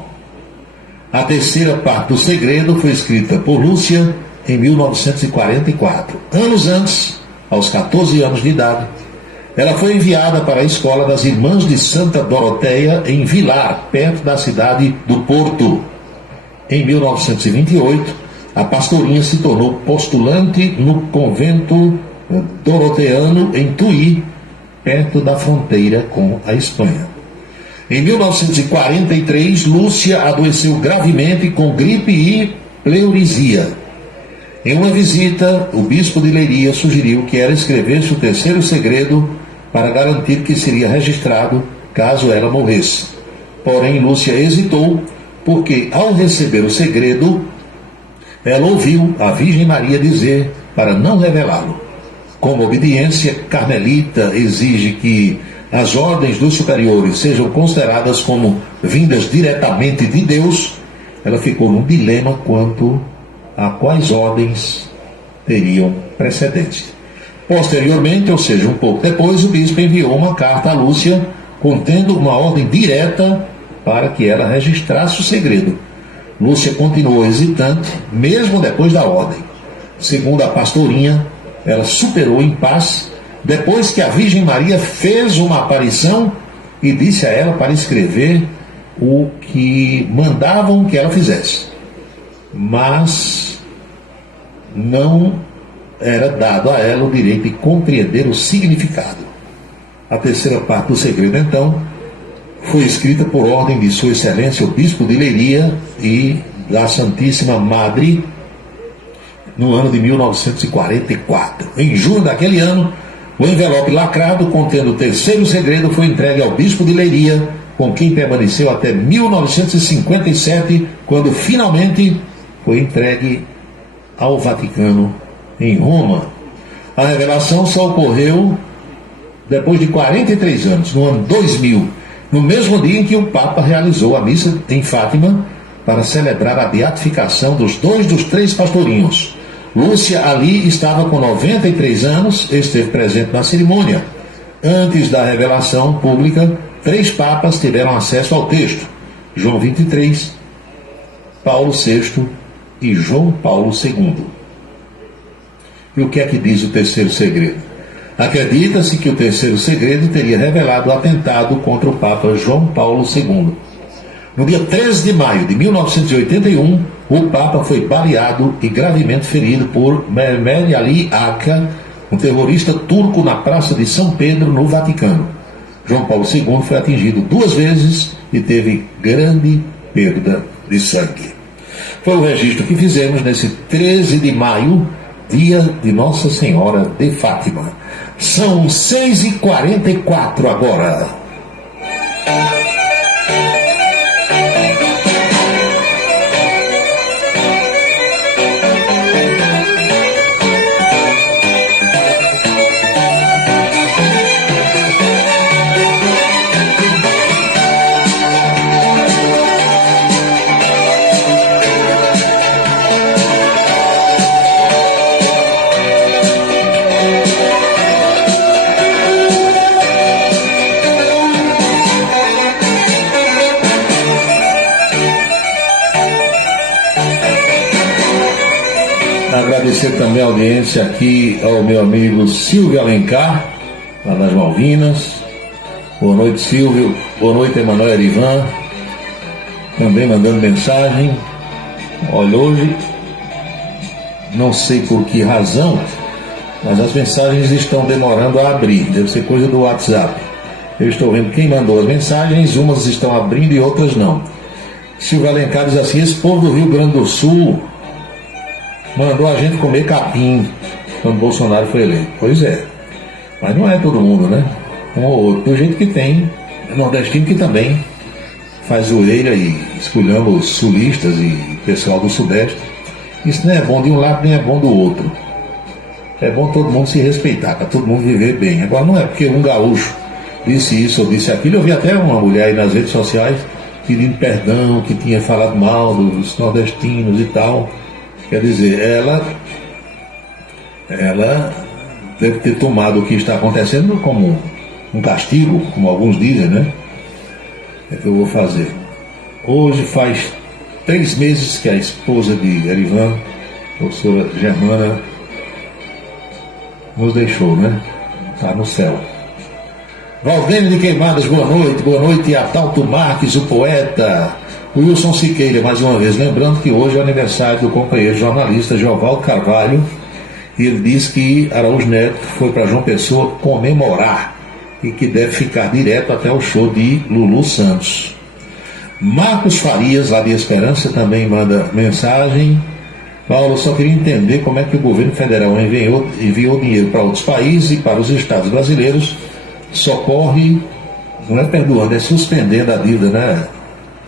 A terceira parte do segredo foi escrita por Lúcia em 1944. Anos antes, aos 14 anos de idade, ela foi enviada para a escola das Irmãs de Santa Doroteia, em Vilar, perto da cidade do Porto. Em 1928, a pastorinha se tornou postulante no convento doroteano em Tuí, perto da fronteira com a Espanha. Em 1943, Lúcia adoeceu gravemente com gripe e pleurisia. Em uma visita, o bispo de Leiria sugeriu que ela escrevesse o terceiro segredo para garantir que seria registrado caso ela morresse. Porém, Lúcia hesitou, porque ao receber o segredo, ela ouviu a Virgem Maria dizer para não revelá-lo. Como obediência carmelita exige que as ordens dos superiores sejam consideradas como vindas diretamente de Deus, ela ficou num dilema quanto a quais ordens teriam precedência. Posteriormente, ou seja, um pouco depois, o bispo enviou uma carta a Lúcia contendo uma ordem direta para que ela registrasse o segredo. Lúcia continuou hesitante, mesmo depois da ordem. Segundo a pastorinha, ela superou em paz depois que a Virgem Maria fez uma aparição e disse a ela para escrever o que mandavam que ela fizesse. Mas não era dado a ela o direito de compreender o significado. A terceira parte do segredo, então, foi escrita por ordem de Sua Excelência o Bispo de Leiria e da Santíssima Madre no ano de 1944. Em junho daquele ano, o envelope lacrado contendo o terceiro segredo foi entregue ao Bispo de Leiria, com quem permaneceu até 1957, quando finalmente foi entregue ao Vaticano, em Roma. A revelação só ocorreu depois de 43 anos, no ano 2000, no mesmo dia em que o Papa realizou a missa em Fátima para celebrar a beatificação dos 2 dos 3 pastorinhos. Lúcia ali estava com 93 anos, esteve presente na cerimônia. Antes da revelação pública, 3 papas tiveram acesso ao texto: João 23, Paulo VI e João Paulo II. E o que é que diz o terceiro segredo? Acredita-se que o terceiro segredo teria revelado o atentado contra o Papa João Paulo II. No dia 13 de maio de 1981, o Papa foi baleado e gravemente ferido por Mehmet Ali Aka, um terrorista turco, na Praça de São Pedro, no Vaticano. João Paulo II foi atingido 2 vezes e teve grande perda de sangue. Foi o registro que fizemos nesse 13 de maio, dia de Nossa Senhora de Fátima. São 6h44 agora. Agradecer também a audiência aqui ao meu amigo Silvio Alencar, lá das Malvinas. Boa noite, Silvio. Boa noite, Emanuel Erivan. Também mandando mensagem. Olha, hoje, não sei por que razão, mas as mensagens estão demorando a abrir. Deve ser coisa do WhatsApp. Eu estou vendo quem mandou as mensagens, umas estão abrindo e outras não. Silvio Alencar diz assim: esse povo do Rio Grande do Sul mandou a gente comer capim quando Bolsonaro foi eleito. Pois é, mas não é todo mundo, né? Um ou outro. Do jeito que tem nordestino que também faz orelha e escolhendo os sulistas e pessoal do Sudeste. Isso não é bom de um lado nem é bom do outro. É bom todo mundo se respeitar, para todo mundo viver bem. Agora não é porque um gaúcho disse isso ou disse aquilo. Eu vi até uma mulher aí nas redes sociais pedindo perdão, que tinha falado mal dos nordestinos e tal. Quer dizer, ela deve ter tomado o que está acontecendo como um castigo, como alguns dizem, né? É que eu vou fazer. Hoje faz 3 meses que a esposa de Erivan, a professora Germana, nos deixou, né? Está no céu. Valdênio de Queimadas, boa noite. Boa noite, Atalto Marques, o poeta. Wilson Siqueira, mais uma vez, lembrando que hoje é aniversário do companheiro jornalista Jovaldo Carvalho, e ele diz que Araújo Neto foi para João Pessoa comemorar e que deve ficar direto até o show de Lulu Santos. Marcos Farias, lá de Esperança, também manda mensagem. Paulo, só queria entender como é que o governo federal enviou dinheiro para outros países e para os estados brasileiros, socorre, não é perdoando, é suspendendo a dívida, né,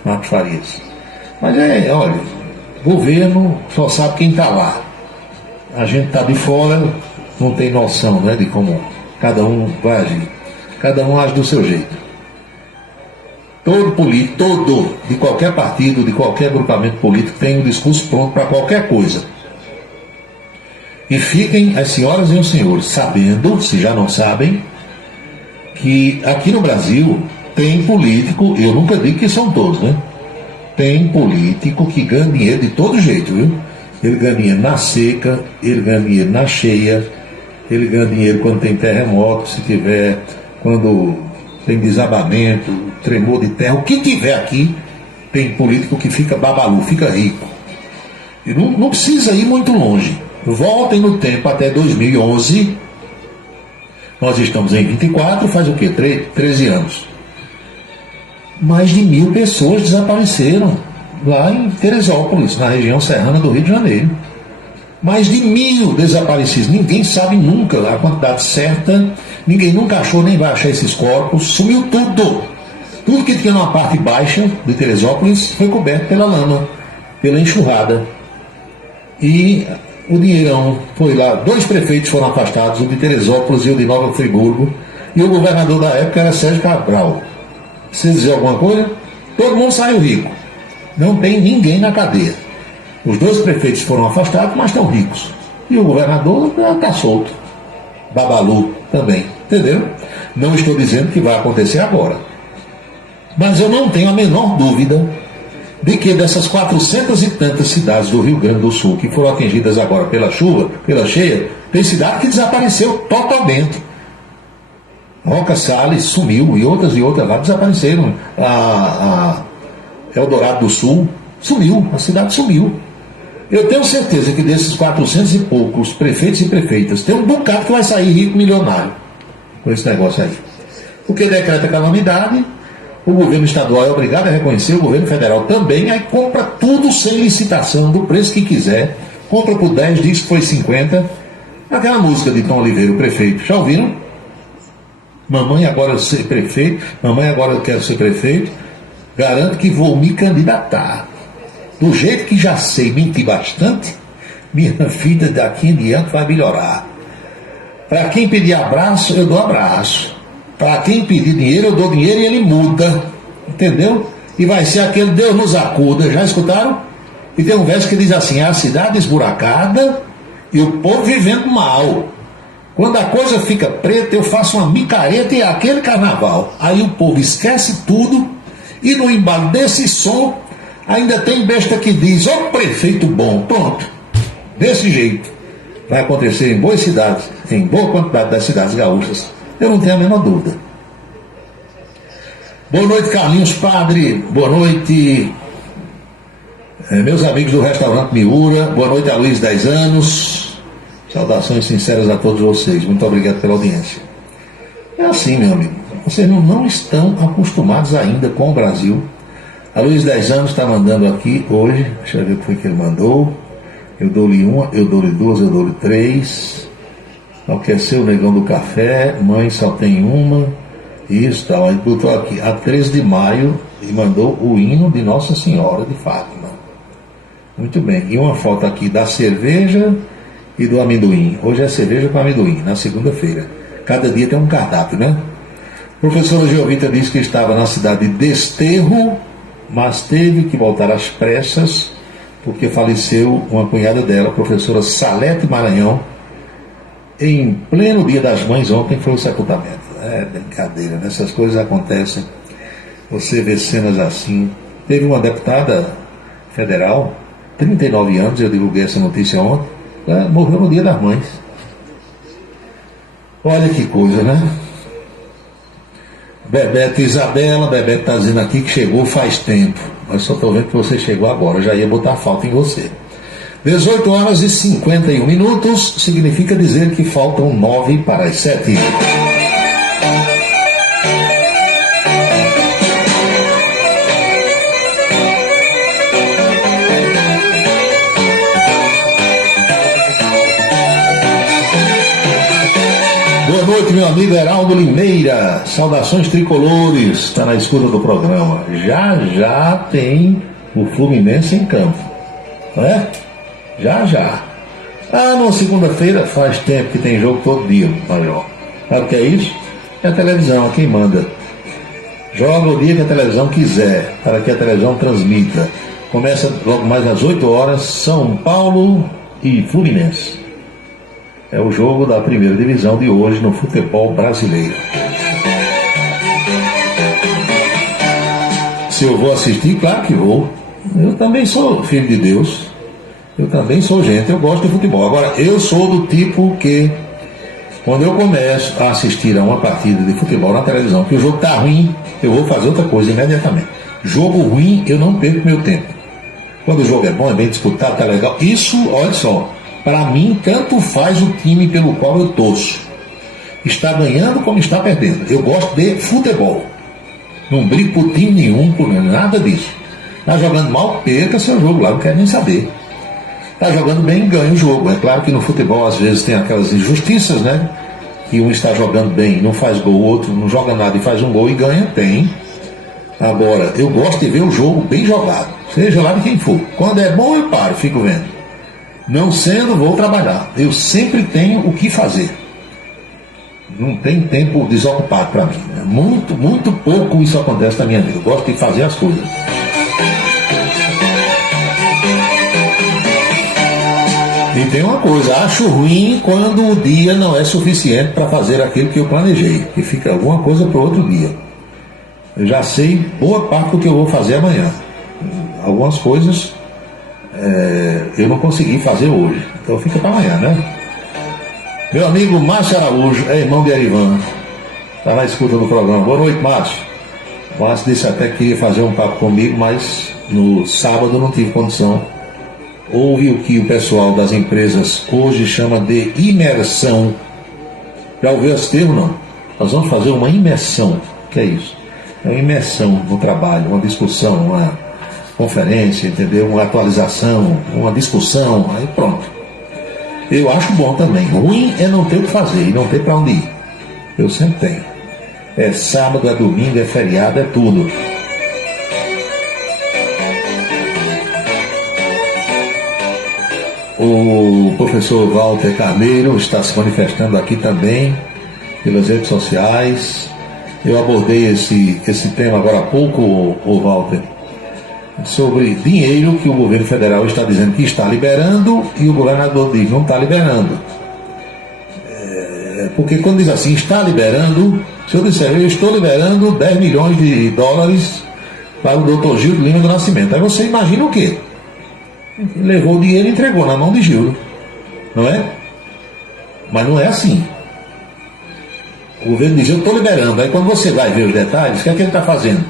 Marcos Farias? Mas olha, governo só sabe quem está lá. A gente está de fora, não tem noção, né, de como cada um vai agir. Cada um age do seu jeito. Todo político, de qualquer partido, de qualquer agrupamento político, tem um discurso pronto para qualquer coisa. E fiquem as senhoras e os senhores sabendo, se já não sabem, que aqui no Brasil tem político, eu nunca digo que são todos, né? Tem político que ganha dinheiro de todo jeito, viu? Ele ganha dinheiro na seca, ele ganha dinheiro na cheia, ele ganha dinheiro quando tem terremoto, se tiver, quando tem desabamento, tremor de terra, o que tiver aqui, tem político que fica babalu, fica rico. E não precisa ir muito longe. Voltem no tempo até 2011, nós estamos em 24, faz o quê? 13 anos. Mais de 1.000 pessoas desapareceram lá em Teresópolis, na região serrana do Rio de Janeiro. Mais de 1.000 desaparecidos. Ninguém sabe nunca a quantidade certa, ninguém nunca achou nem vai achar esses corpos. Sumiu tudo. Tudo que tinha na parte baixa de Teresópolis foi coberto pela lama, pela enxurrada. E o dinheirão foi lá. 2 prefeitos foram afastados, o de Teresópolis e o de Nova Friburgo. E o governador da época era Sérgio Cabral. Você dizer alguma coisa? Todo mundo saiu rico. Não tem ninguém na cadeia. Os 2 prefeitos foram afastados, mas estão ricos. E o governador está solto. Babalu também. Entendeu? Não estou dizendo que vai acontecer agora. Mas eu não tenho a menor dúvida de que dessas 400 e tantas cidades do Rio Grande do Sul que foram atingidas agora pela chuva, pela cheia, tem cidade que desapareceu totalmente. Roca Salles sumiu e outras lá desapareceram. A Eldorado do Sul sumiu, a cidade sumiu. Eu tenho certeza que desses 400 e poucos prefeitos e prefeitas, tem um bocado que vai sair rico milionário com esse negócio aí. Porque decreta calamidade, o governo estadual é obrigado a reconhecer, o governo federal também, aí compra tudo sem licitação, do preço que quiser, compra por 10, diz que foi 50. Aquela música de Tom Oliveira, o prefeito, já ouviram? Mamãe agora eu ser prefeito, mamãe agora eu quero ser prefeito, garanto que vou me candidatar. Do jeito que já sei mentir bastante, minha vida daqui em diante vai melhorar. Para quem pedir abraço, eu dou abraço. Para quem pedir dinheiro, eu dou dinheiro e ele muda. Entendeu? E vai ser aquele Deus nos acuda. Já escutaram? E tem um verso que diz assim: a cidade esburacada e o povo vivendo mal. Quando a coisa fica preta, eu faço uma micareta e é aquele carnaval. Aí o povo esquece tudo e no embalo desse som ainda tem besta que diz: ó, prefeito bom. Pronto. Desse jeito. Vai acontecer em boas cidades, em boa quantidade das cidades gaúchas. Eu não tenho a menor dúvida. Boa noite, Carlinhos Padre. Boa noite, meus amigos do restaurante Miura. Boa noite a Luiz 10 anos. Saudações sinceras a todos vocês. Muito obrigado pela audiência. É assim, meu amigo. Vocês não estão acostumados ainda com o Brasil. A Luiz 10 anos está mandando aqui hoje. Deixa eu ver o que foi que ele mandou. Eu dou-lhe 1, eu dou-lhe 2, eu dou-lhe 3. Não quer ser o negão do café. Mãe só tem uma. Isso, então, a gente botou aqui, a 13 de maio, e mandou o hino de Nossa Senhora de Fátima. Muito bem, e uma foto aqui da cerveja e do amendoim. Hoje é cerveja com amendoim, na segunda-feira. Cada dia tem um cardápio, né? Professora Geovita disse que estava na cidade de Desterro, mas teve que voltar às pressas, porque faleceu uma cunhada dela, a professora Salete Maranhão, em pleno Dia das Mães. Ontem foi o sepultamento. É brincadeira, né? Essas coisas acontecem. Você vê cenas assim. Teve uma deputada federal, 39 anos, eu divulguei essa notícia ontem, morreu no Dia das Mães. Olha que coisa, né? Bebeto Isabela, Bebeto está dizendo aqui que chegou faz tempo, mas só estou vendo que você chegou agora, já ia botar falta em você. 18 horas e 51 minutos, significa dizer que faltam 9 para as 7. Boa noite, meu amigo Heraldo Limeira. Saudações tricolores. Está na escuta do programa. Já tem o Fluminense em campo. Não é? Já. Na segunda-feira faz tempo que tem jogo todo dia, maior. Sabe o que é isso? É a televisão, quem manda. Joga o dia que a televisão quiser, para que a televisão transmita. Começa logo mais às 8 horas, São Paulo e Fluminense. É o jogo da primeira divisão de hoje no futebol brasileiro. Se eu vou assistir, claro que vou. Eu também sou filho de Deus. Eu também sou gente, eu gosto de futebol. Agora, eu sou do tipo que, quando eu começo a assistir a uma partida de futebol na televisão, que o jogo está ruim, eu vou fazer outra coisa imediatamente. Jogo ruim, eu não perco meu tempo. Quando o jogo é bom, é bem disputado, tá legal. Isso, olha só. Para mim, tanto faz o time pelo qual eu torço. Está ganhando como está perdendo. Eu gosto de futebol. Não brigo por time nenhum, por nada disso. Está jogando mal, perca seu jogo lá, não quero nem saber. Está jogando bem, ganha o jogo. É claro que no futebol, às vezes, tem aquelas injustiças, né? Que um está jogando bem, não faz gol, o outro não joga nada e faz um gol e ganha, tem. Agora, eu gosto de ver o jogo bem jogado, seja lá de quem for. Quando é bom, eu paro, fico vendo. Não sendo, vou trabalhar. Eu sempre tenho o que fazer. Não tem tempo desocupado para mim. Muito pouco isso acontece na minha vida. Eu gosto de fazer as coisas. E tem uma coisa, acho ruim quando o dia não é suficiente para fazer aquilo que eu planejei. Que fica alguma coisa para outro dia. Eu já sei boa parte do que eu vou fazer amanhã. Algumas coisas eu não consegui fazer hoje, então fica para amanhã, né? Meu amigo Márcio Araújo, é irmão de Erivan, está na escuta do programa. Boa noite, Márcio. Márcio disse até que queria fazer um papo comigo, mas no sábado não tive condição. Houve o que o pessoal das empresas hoje chama de imersão. Já ouviu esse termo, não? Nós vamos fazer uma imersão. O que é isso? É uma imersão no trabalho, uma discussão, uma conferência, entendeu? Uma atualização, uma discussão, aí pronto. Eu acho bom também. Ruim é não ter o que fazer e não ter para onde ir. Eu sempre tenho. É sábado, é domingo, é feriado, é tudo. O professor Walter Carneiro está se manifestando aqui também pelas redes sociais. Eu abordei esse tema agora há pouco, o Walter, sobre dinheiro que o governo federal está dizendo que está liberando e o governador diz não está liberando. Porque quando diz assim, está liberando, se eu disser, eu estou liberando 10 milhões de dólares para o doutor Gildo Lima do Nascimento, aí você imagina o quê? Levou o dinheiro e entregou na mão de Gildo, não é? Mas não é assim. O governo diz, eu estou liberando, aí quando você vai ver os detalhes, o que é que ele está fazendo?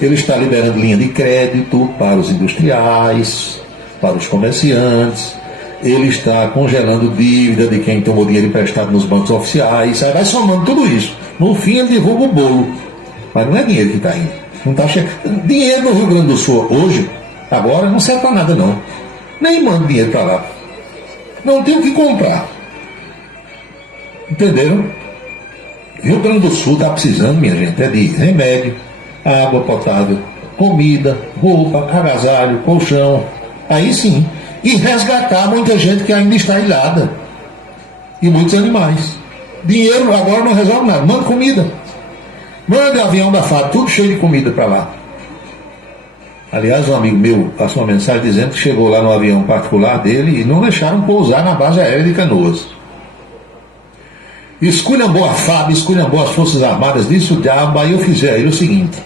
Ele está liberando linha de crédito para os industriais, para os comerciantes, ele está congelando dívida de quem tomou dinheiro emprestado nos bancos oficiais, aí vai somando tudo isso. No fim ele divulga o bolo, mas não é dinheiro que está indo. Não está chegando. Dinheiro no Rio Grande do Sul hoje, agora, não serve para nada não. Nem manda dinheiro para lá. Não tem o que comprar. Entenderam? Rio Grande do Sul está precisando, minha gente, é de remédio, água potável, comida, roupa, agasalho, colchão. Aí sim. E resgatar muita gente que ainda está ilhada. E muitos animais. Dinheiro agora não resolve nada. Manda comida. Manda avião da FAB, tudo cheio de comida para lá. Aliás, um amigo meu passou uma mensagem dizendo que chegou lá no avião particular dele e não deixaram pousar na base aérea de Canoas. Esculhambou a FAB, esculhambou as Forças Armadas, disse o diabo. Aí eu fiz aí o seguinte: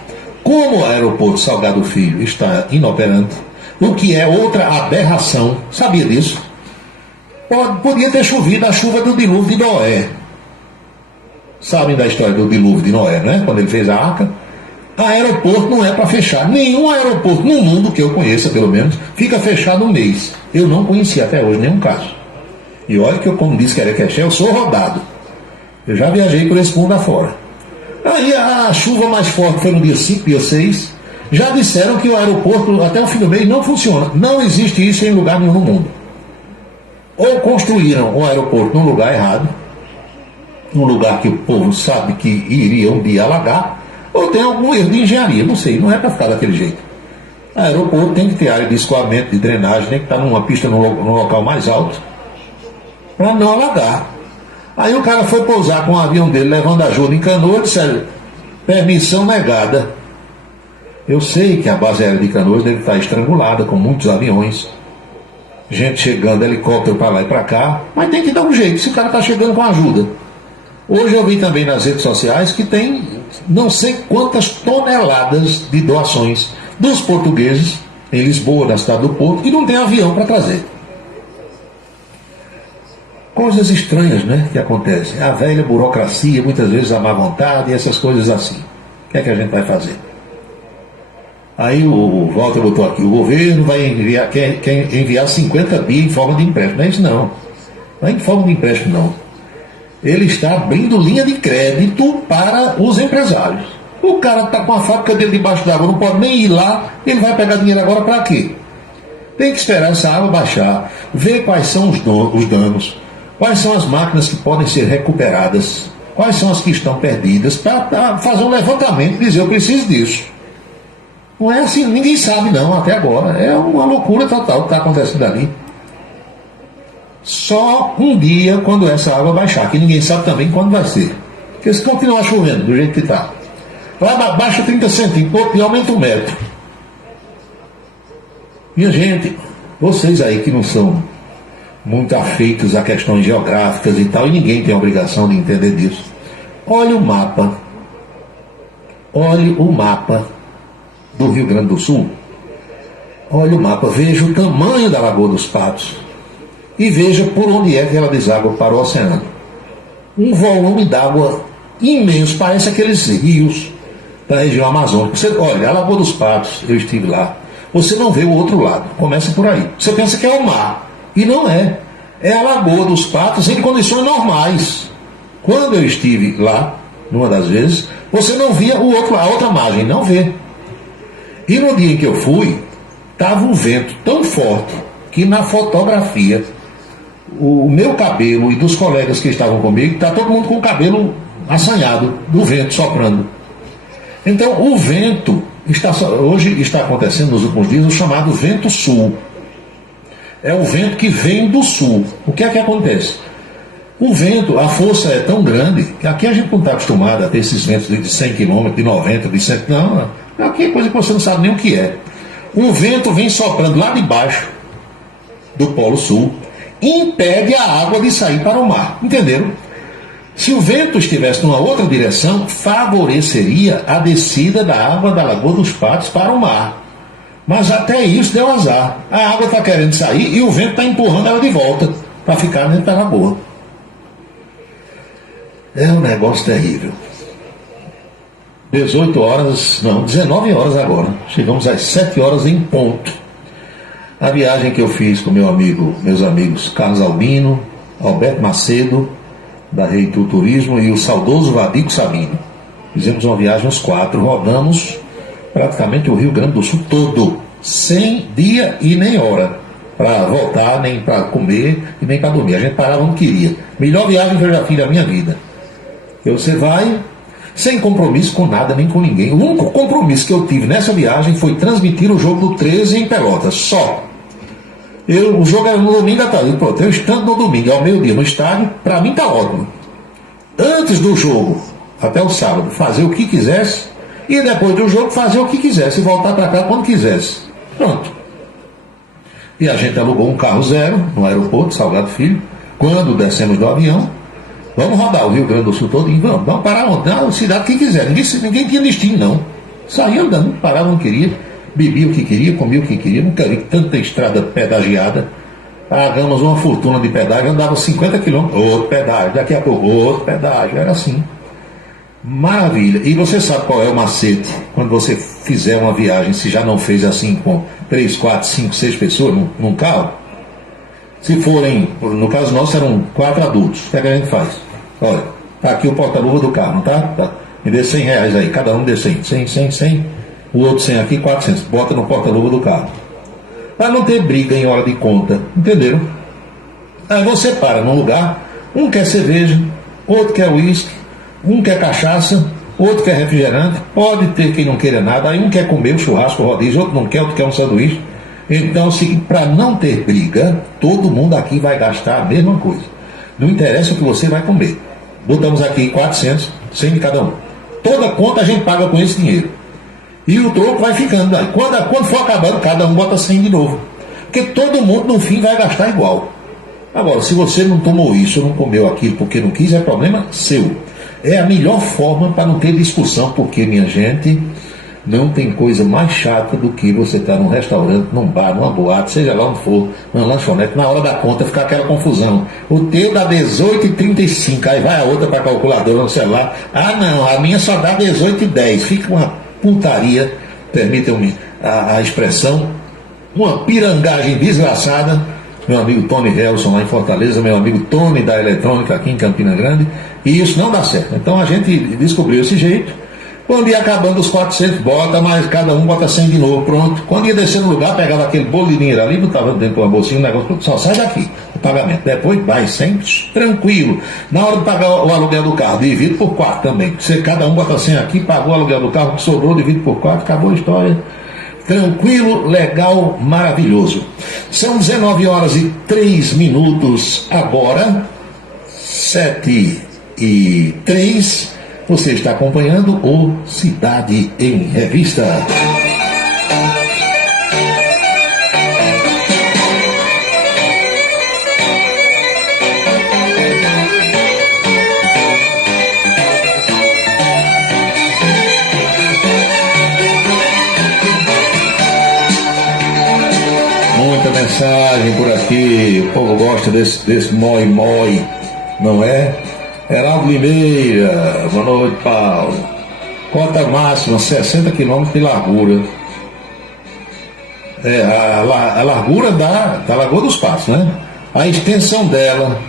como o aeroporto Salgado Filho está inoperante, o que é outra aberração, sabia disso? Podia ter chovido a chuva do dilúvio de Noé. Sabem da história do dilúvio de Noé, né? Quando ele fez a arca. Aeroporto não é para fechar. Nenhum aeroporto no mundo, que eu conheça pelo menos, fica fechado um mês. Eu não conheci até hoje nenhum caso. E olha que eu, como disse que era Querqué, eu sou rodado. Eu já viajei por esse mundo afora. Aí a chuva mais forte foi no dia 5, dia 6. Já disseram que o aeroporto até o fim do mês não funciona. Não existe isso em lugar nenhum no mundo. Ou construíram o aeroporto num lugar errado, num lugar que o povo sabe que iria um dia alagar, ou tem algum erro de engenharia, não sei, não é para ficar daquele jeito. O aeroporto tem que ter área de escoamento, de drenagem, tem que estar numa pista no local mais alto, para não alagar. Aí o cara foi pousar com o avião dele levando ajuda em Canoas, disseram, permissão negada. Eu sei que a base aérea de Canoas deve estar estrangulada com muitos aviões, gente chegando, helicóptero para lá e para cá, mas tem que dar um jeito, se o cara está chegando com ajuda. Hoje eu vi também nas redes sociais que tem não sei quantas toneladas de doações dos portugueses em Lisboa, na cidade do Porto, e não tem avião para trazer. Coisas estranhas, né, que acontecem. A velha burocracia, muitas vezes a má vontade e essas coisas assim. O que é que a gente vai fazer? Aí o Walter botou aqui, o governo vai enviar, quer enviar 50 bi em forma de empréstimo. Não é isso não. Não é em forma de empréstimo não. Ele está abrindo linha de crédito para os empresários. O cara está com a fábrica dele debaixo d'água, não pode nem ir lá, ele vai pegar dinheiro agora para quê? Tem que esperar essa água baixar, ver quais são os danos, quais são as máquinas que podem ser recuperadas, quais são as que estão perdidas, para fazer um levantamento e dizer, eu preciso disso. Não é assim, ninguém sabe não, até agora. É uma loucura total que está acontecendo ali. Só um dia quando essa água baixar, que ninguém sabe também quando vai ser. Porque se continuar chovendo do jeito que está, lá baixa 30 centímetros e aumenta 1 metro. Minha gente, vocês aí que não são muito afeitos a questões geográficas e tal, e ninguém tem a obrigação de entender disso, olhe o mapa do Rio Grande do Sul, olhe o mapa, veja o tamanho da Lagoa dos Patos, e veja por onde é que ela deságua para o oceano. Um volume d'água imenso, parece aqueles rios da região amazônica. Você olha, a Lagoa dos Patos, eu estive lá, você não vê o outro lado, começa por aí. Você pensa que é o mar, e não é. É a Lagoa dos Patos em condições normais. Quando eu estive lá, numa das vezes, você não via a outra margem, não vê. E no dia em que eu fui, estava um vento tão forte que na fotografia o meu cabelo e dos colegas que estavam comigo, está todo mundo com o cabelo assanhado do vento soprando. Então o vento hoje está acontecendo nos últimos dias o chamado vento sul. É o vento que vem do sul. O que é que acontece? O vento, a força é tão grande que aqui a gente não está acostumado a ter esses ventos de 100 km, de 90, de 100 não. Aqui é coisa que você não sabe nem o que é. O vento vem soprando lá de baixo do Polo Sul, impede a água de sair para o mar. Entenderam? Se o vento estivesse numa outra direção, favoreceria a descida da água da Lagoa dos Patos para o mar. Mas até isso deu azar. A água está querendo sair e o vento está empurrando ela de volta para ficar dentro da lagoa. É um negócio terrível. 19 horas agora. Chegamos às 7 horas em ponto. A viagem que eu fiz com meus amigos Carlos Albino, Alberto Macedo, da Reitu Turismo, e o saudoso Vadico Sabino. Fizemos uma viagem os 4, rodamos praticamente o Rio Grande do Sul todo, sem dia e nem hora, para voltar, nem para comer e nem para dormir. A gente parava onde queria. Melhor viagem que eu já fiz da minha vida. Porque você vai sem compromisso com nada, nem com ninguém. O único compromisso que eu tive nessa viagem foi transmitir o jogo do 13 em Pelotas, só. O jogo era no domingo à tarde. Pronto, eu estando no domingo ao meio-dia no estádio, para mim tá ótimo. Antes do jogo, até o sábado, fazer o que quisesse, e depois do jogo fazer o que quisesse, e voltar para cá quando quisesse. Pronto. E a gente alugou um carro zero no aeroporto, Salgado Filho. Quando descemos do avião, vamos rodar o Rio Grande do Sul todo, e vamos parar onde? Na cidade que quiser. Ninguém tinha destino, não. Saía andando, parava onde queria, bebia o que queria, comia o que queria. Nunca vi tanta estrada pedagiada. Pagamos uma fortuna de pedágio, andava 50 quilômetros, outro pedágio, daqui a pouco outro pedágio, era assim. Maravilha. E você sabe qual é o macete quando você fizer uma viagem, se já não fez assim com 3, 4, 5, 6 pessoas num carro? Se forem, no caso nosso eram 4 adultos, o que a gente faz? Olha, tá aqui o porta-luva do carro, não tá? Tá. Me dê R$100 aí, cada um dê 100, 100, o outro 100 aqui, 400, bota no porta-luva do carro. Para não ter briga em hora de conta, entenderam? Aí você para num lugar, um quer cerveja, outro quer uísque, um quer cachaça, outro quer refrigerante, pode ter quem não queira nada, aí um quer comer o churrasco, o rodízio, outro não quer, outro quer um sanduíche. Então, para não ter briga, todo mundo aqui vai gastar a mesma coisa. Não interessa o que você vai comer. Botamos aqui 400, 100 de cada um. Toda conta a gente paga com esse dinheiro. E o troco vai ficando. Aí, quando for acabando, cada um bota 100 de novo. Porque todo mundo, no fim, vai gastar igual. Agora, se você não tomou isso, não comeu aquilo porque não quis, é problema seu. É a melhor forma para não ter discussão, porque, minha gente, não tem coisa mais chata do que você estar num restaurante, num bar, numa boate, seja lá onde for, numa lanchonete, na hora da conta ficar aquela confusão. O teu dá 18,35, aí vai a outra para a calculadora no celular. Ah, não, a minha só dá 18,10. Fica uma putaria, permitam-me a expressão, uma pirangagem desgraçada. Meu amigo Tony Helson lá em Fortaleza, meu amigo Tony da Eletrônica aqui em Campina Grande, e isso não dá certo. Então a gente descobriu esse jeito. Quando ia acabando os 400, bota, mas cada um bota 100 de novo, pronto. Quando ia descer no lugar, pegava aquele bolo de dinheiro ali, botava dentro de uma bolsinha, o negócio, só sai daqui, o pagamento. Depois vai, sempre tranquilo. Na hora de pagar o aluguel do carro, divide por 4 também. Você, cada um bota 100 aqui, pagou o aluguel do carro, que sobrou, divide por 4, acabou a história. Tranquilo, legal, maravilhoso. São 19h03 agora, 7h03. Você está acompanhando o Cidade em Revista. Muita mensagem por aqui, o povo gosta desse moi-moi, não é? Heraldo Limeira, boa noite, Paulo. Cota máxima, 60 km de largura. A largura da Lagoa dos Patos, né? A extensão dela,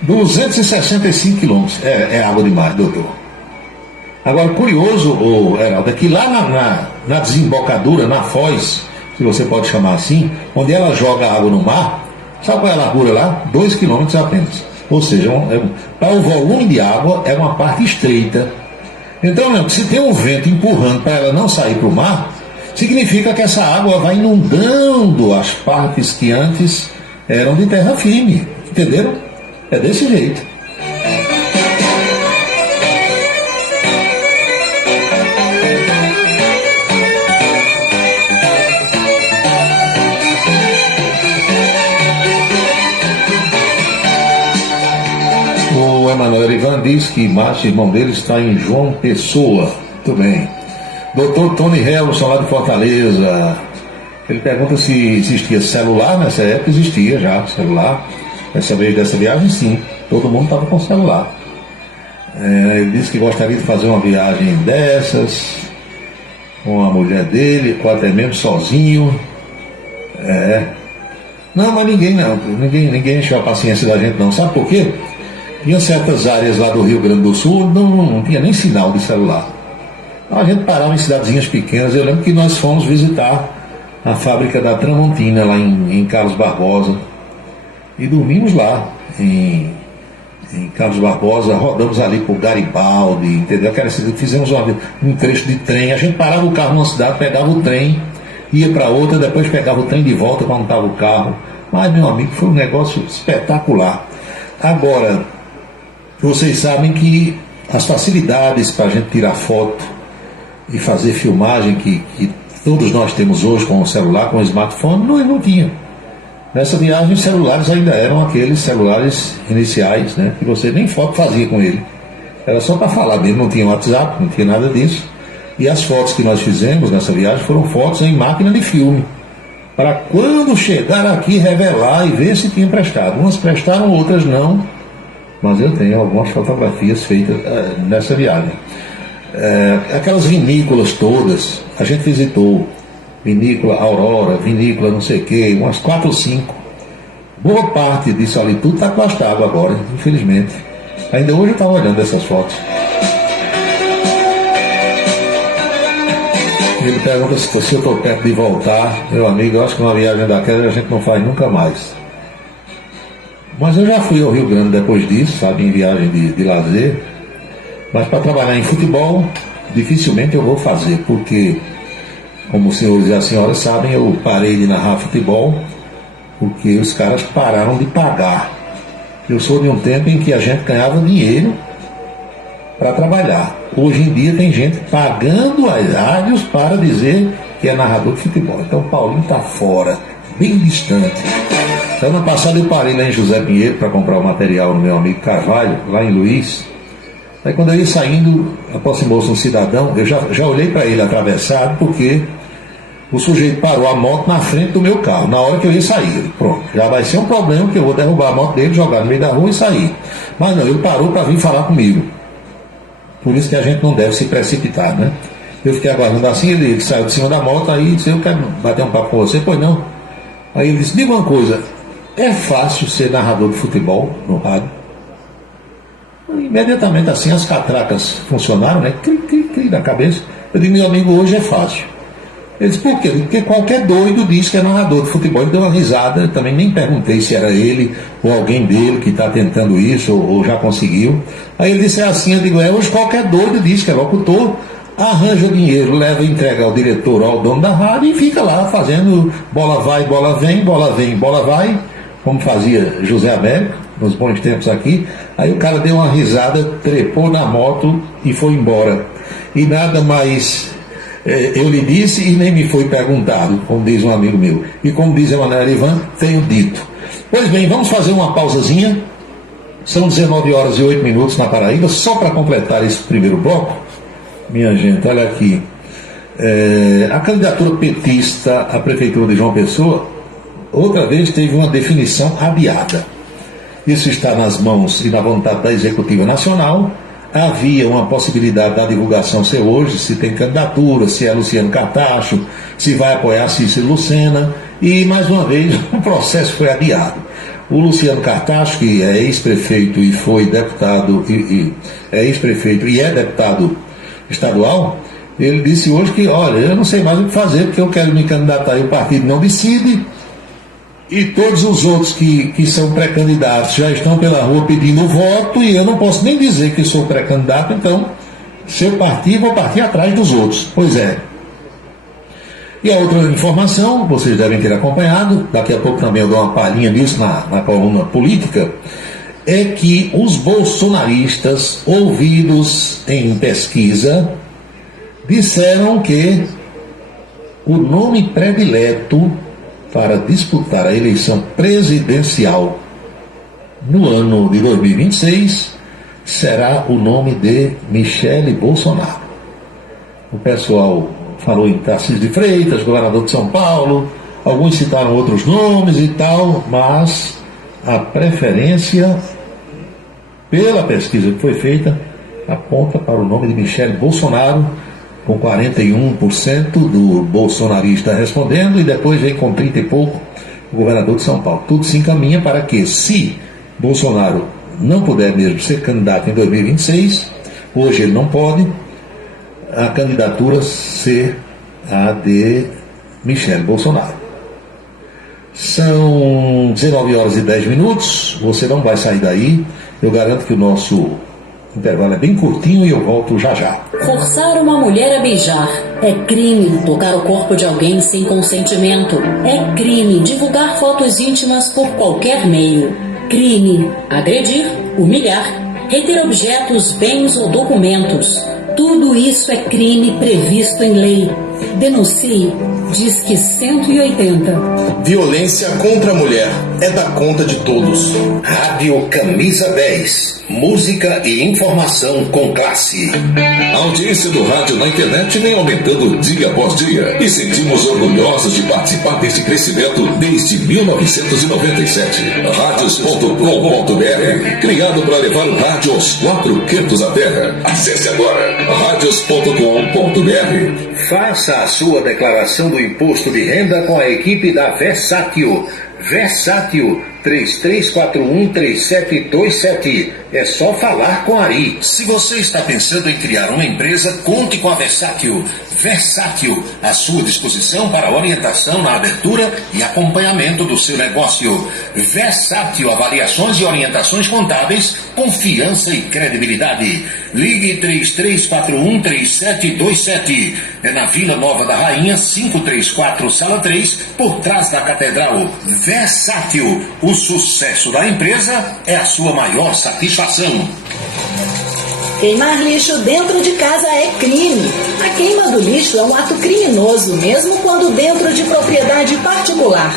265 km. É água demais, doutor. Agora, curioso, Heraldo, é que lá na desembocadura, na foz, se você pode chamar assim, onde ela joga água no mar, sabe qual é a largura lá? 2 km apenas. Ou seja, para o volume de água é uma parte estreita. Então, se tem um vento empurrando para ela não sair para o mar, significa que essa água vai inundando as partes que antes eram de terra firme. Entenderam? É desse jeito. O Emanuel Ivan diz que Márcio, irmão dele, está em João Pessoa. Muito bem. Doutor Tony Helson, lá de Fortaleza. Ele pergunta se existia celular. Nessa época existia já celular. Dessa viagem, sim. Todo mundo estava com celular. Ele disse que gostaria de fazer uma viagem dessas com a mulher dele, ou até mesmo sozinho. Não, mas ninguém encheu a paciência da gente, não. Sabe por quê? Em certas áreas lá do Rio Grande do Sul não tinha nem sinal de celular. Então a gente parava em cidadezinhas pequenas. Eu lembro que nós fomos visitar a fábrica da Tramontina lá em Carlos Barbosa e dormimos lá em em Carlos Barbosa, rodamos ali por Garibaldi, entendeu? Fizemos um trecho de trem, a gente parava o carro numa cidade, pegava o trem, ia para outra, depois pegava o trem de volta quando estava o carro. Mas, meu amigo, foi um negócio espetacular. Agora, vocês sabem que as facilidades para a gente tirar foto e fazer filmagem que todos nós temos hoje com o celular, com o smartphone, não tinha. Nessa viagem, os celulares ainda eram aqueles celulares iniciais, né, que você nem foto fazia com ele. Era só para falar dele, não tinha WhatsApp, não tinha nada disso. E as fotos que nós fizemos nessa viagem foram fotos em máquina de filme, para quando chegar aqui revelar e ver se tinha prestado. Umas prestaram, outras não, mas eu tenho algumas fotografias feitas nessa viagem. Aquelas vinícolas todas, a gente visitou vinícola Aurora, vinícola não sei o que, umas 4 ou 5. Boa parte disso ali tudo está com água agora, infelizmente. Ainda hoje eu estava olhando essas fotos. Ele pergunta se eu estou perto de voltar. Meu amigo, eu acho que uma viagem daquela a gente não faz nunca mais. Mas eu já fui ao Rio Grande depois disso, sabe, em viagem de lazer. Mas para trabalhar em futebol, dificilmente eu vou fazer, porque, como os senhores e as senhoras sabem, eu parei de narrar futebol porque os caras pararam de pagar. Eu sou de um tempo em que a gente ganhava dinheiro para trabalhar. Hoje em dia tem gente pagando as rádios para dizer que é narrador de futebol. Então o Paulinho está fora, bem distante. Ano passado eu parei lá em José Pinheiro para comprar o material do meu amigo Carvalho, lá em Luiz. Aí quando eu ia saindo, aproximou-se um cidadão, eu já olhei para ele atravessado, porque o sujeito parou a moto na frente do meu carro, na hora que eu ia sair. Pronto, já vai ser um problema, que eu vou derrubar a moto dele, jogar no meio da rua e sair. Mas não, ele parou para vir falar comigo. Por isso que a gente não deve se precipitar, né? Eu fiquei aguardando assim, ele saiu de cima da moto, aí disse, eu quero bater um papo com você, pois não. Aí ele disse, diga uma coisa, é fácil ser narrador de futebol no rádio? Imediatamente assim as catracas funcionaram, né? Cri, cri, cri na cabeça. Eu disse, meu amigo, hoje é fácil. Ele disse, por quê? Porque qualquer doido diz que é narrador de futebol. Ele deu uma risada, eu também nem perguntei se era ele ou alguém dele que está tentando isso ou já conseguiu. Aí ele disse, é assim, eu digo, hoje qualquer doido diz que é locutor, arranja o dinheiro, leva e entrega ao diretor ou ao dono da rádio e fica lá fazendo bola vai, bola vem, bola vai, como fazia José Américo nos bons tempos aqui. Aí o cara deu uma risada, trepou na moto e foi embora. E nada mais eu lhe disse e nem me foi perguntado, como diz um amigo meu. E como diz Emanuel Ivan, tenho dito. Pois bem, vamos fazer uma pausazinha. São 19 horas e 8 minutos na Paraíba, só para completar esse primeiro bloco. Minha gente, olha aqui. A candidatura petista à Prefeitura de João Pessoa, outra vez teve uma definição adiada. Isso está nas mãos e na vontade da Executiva Nacional. Havia uma possibilidade da divulgação ser hoje, se tem candidatura, se é Luciano Cartacho, se vai apoiar Cícero Lucena, e mais uma vez o processo foi adiado. O Luciano Cartacho, que é ex-prefeito e foi deputado, é ex-prefeito e é deputado estadual, ele disse hoje que, olha, eu não sei mais o que fazer, porque eu quero me candidatar e o partido não decide, e todos os outros que são pré-candidatos já estão pela rua pedindo voto, e eu não posso nem dizer que sou pré-candidato, então, se eu partir, vou partir atrás dos outros. Pois é. E a outra informação, vocês devem ter acompanhado, daqui a pouco também eu dou uma palhinha nisso na coluna política, é que os bolsonaristas, ouvidos em pesquisa, disseram que o nome predileto para disputar a eleição presidencial no ano de 2026 será o nome de Michele Bolsonaro. O pessoal falou em Tarcísio de Freitas, governador de São Paulo, alguns citaram outros nomes e tal, mas a preferência, pela pesquisa que foi feita, aponta para o nome de Michele Bolsonaro, com 41% do bolsonarista respondendo, e depois vem com 30 e pouco o governador de São Paulo. Tudo se encaminha para que, se Bolsonaro não puder mesmo ser candidato em 2026, hoje ele não pode, a candidatura ser a de Michele Bolsonaro. São 19 horas e 10 minutos, você não vai sair daí. Eu garanto que o nosso intervalo é bem curtinho e eu volto já já. Forçar uma mulher a beijar é crime. Tocar o corpo de alguém sem consentimento é crime. Divulgar fotos íntimas por qualquer meio, crime. Agredir, humilhar, reter objetos, bens ou documentos, tudo isso é crime previsto em lei. Denuncie. Disque 180. Violência contra a mulher é da conta de todos. Rádio Camisa 10. Música e informação com classe. A audiência do rádio na internet vem aumentando dia após dia e sentimos orgulhosos de participar deste crescimento desde 1997. Radios.com.br, criado para levar o rádio aos 4 cantos da terra. Acesse agora radios.com.br. Faça a sua declaração do imposto de renda com a equipe da Versátil. Versátil 33413727. É só falar com Ari. Se você está pensando em criar uma empresa, conte com a Versátil. Versátil, à sua disposição para orientação na abertura e acompanhamento do seu negócio. Versátil, avaliações e orientações contábeis, confiança e credibilidade. Ligue 33413727. É na Vila Nova da Rainha, 534, Sala 3, por trás da Catedral. Versátil, o sucesso da empresa é a sua maior satisfação. Queimar lixo dentro de casa é crime. A queima do lixo é um ato criminoso, mesmo quando dentro de propriedade particular.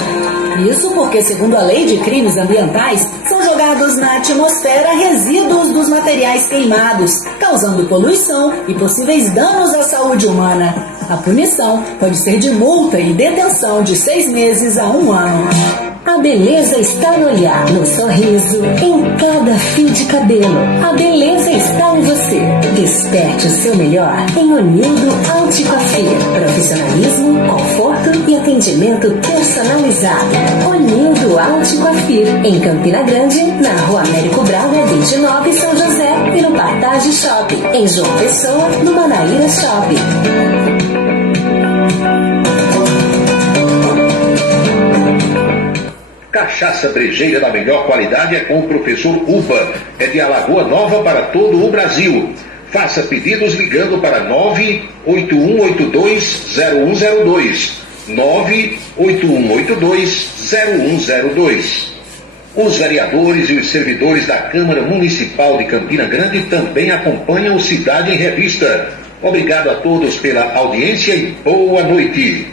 Isso porque, segundo a Lei de Crimes Ambientais, são jogados na atmosfera resíduos dos materiais queimados, causando poluição e possíveis danos à saúde humana. A punição pode ser de multa e detenção de 6 meses a 1 ano. A beleza está no olhar, no sorriso, em cada fio de cabelo. A beleza está em você. Desperte o seu melhor em Onildo Anticoafir. Profissionalismo, conforto e atendimento personalizado. Onildo Anticoafir, em Campina Grande, na Rua Américo Braga, 29, São José, e no Partage Shopping, em João Pessoa, no Manaíra Shopping. Cachaça brejeira da melhor qualidade é com o professor Uba. É de Alagoa Nova para todo o Brasil. Faça pedidos ligando para 981820102. 981820102. Os vereadores e os servidores da Câmara Municipal de Campina Grande também acompanham o Cidade em Revista. Obrigado a todos pela audiência e boa noite.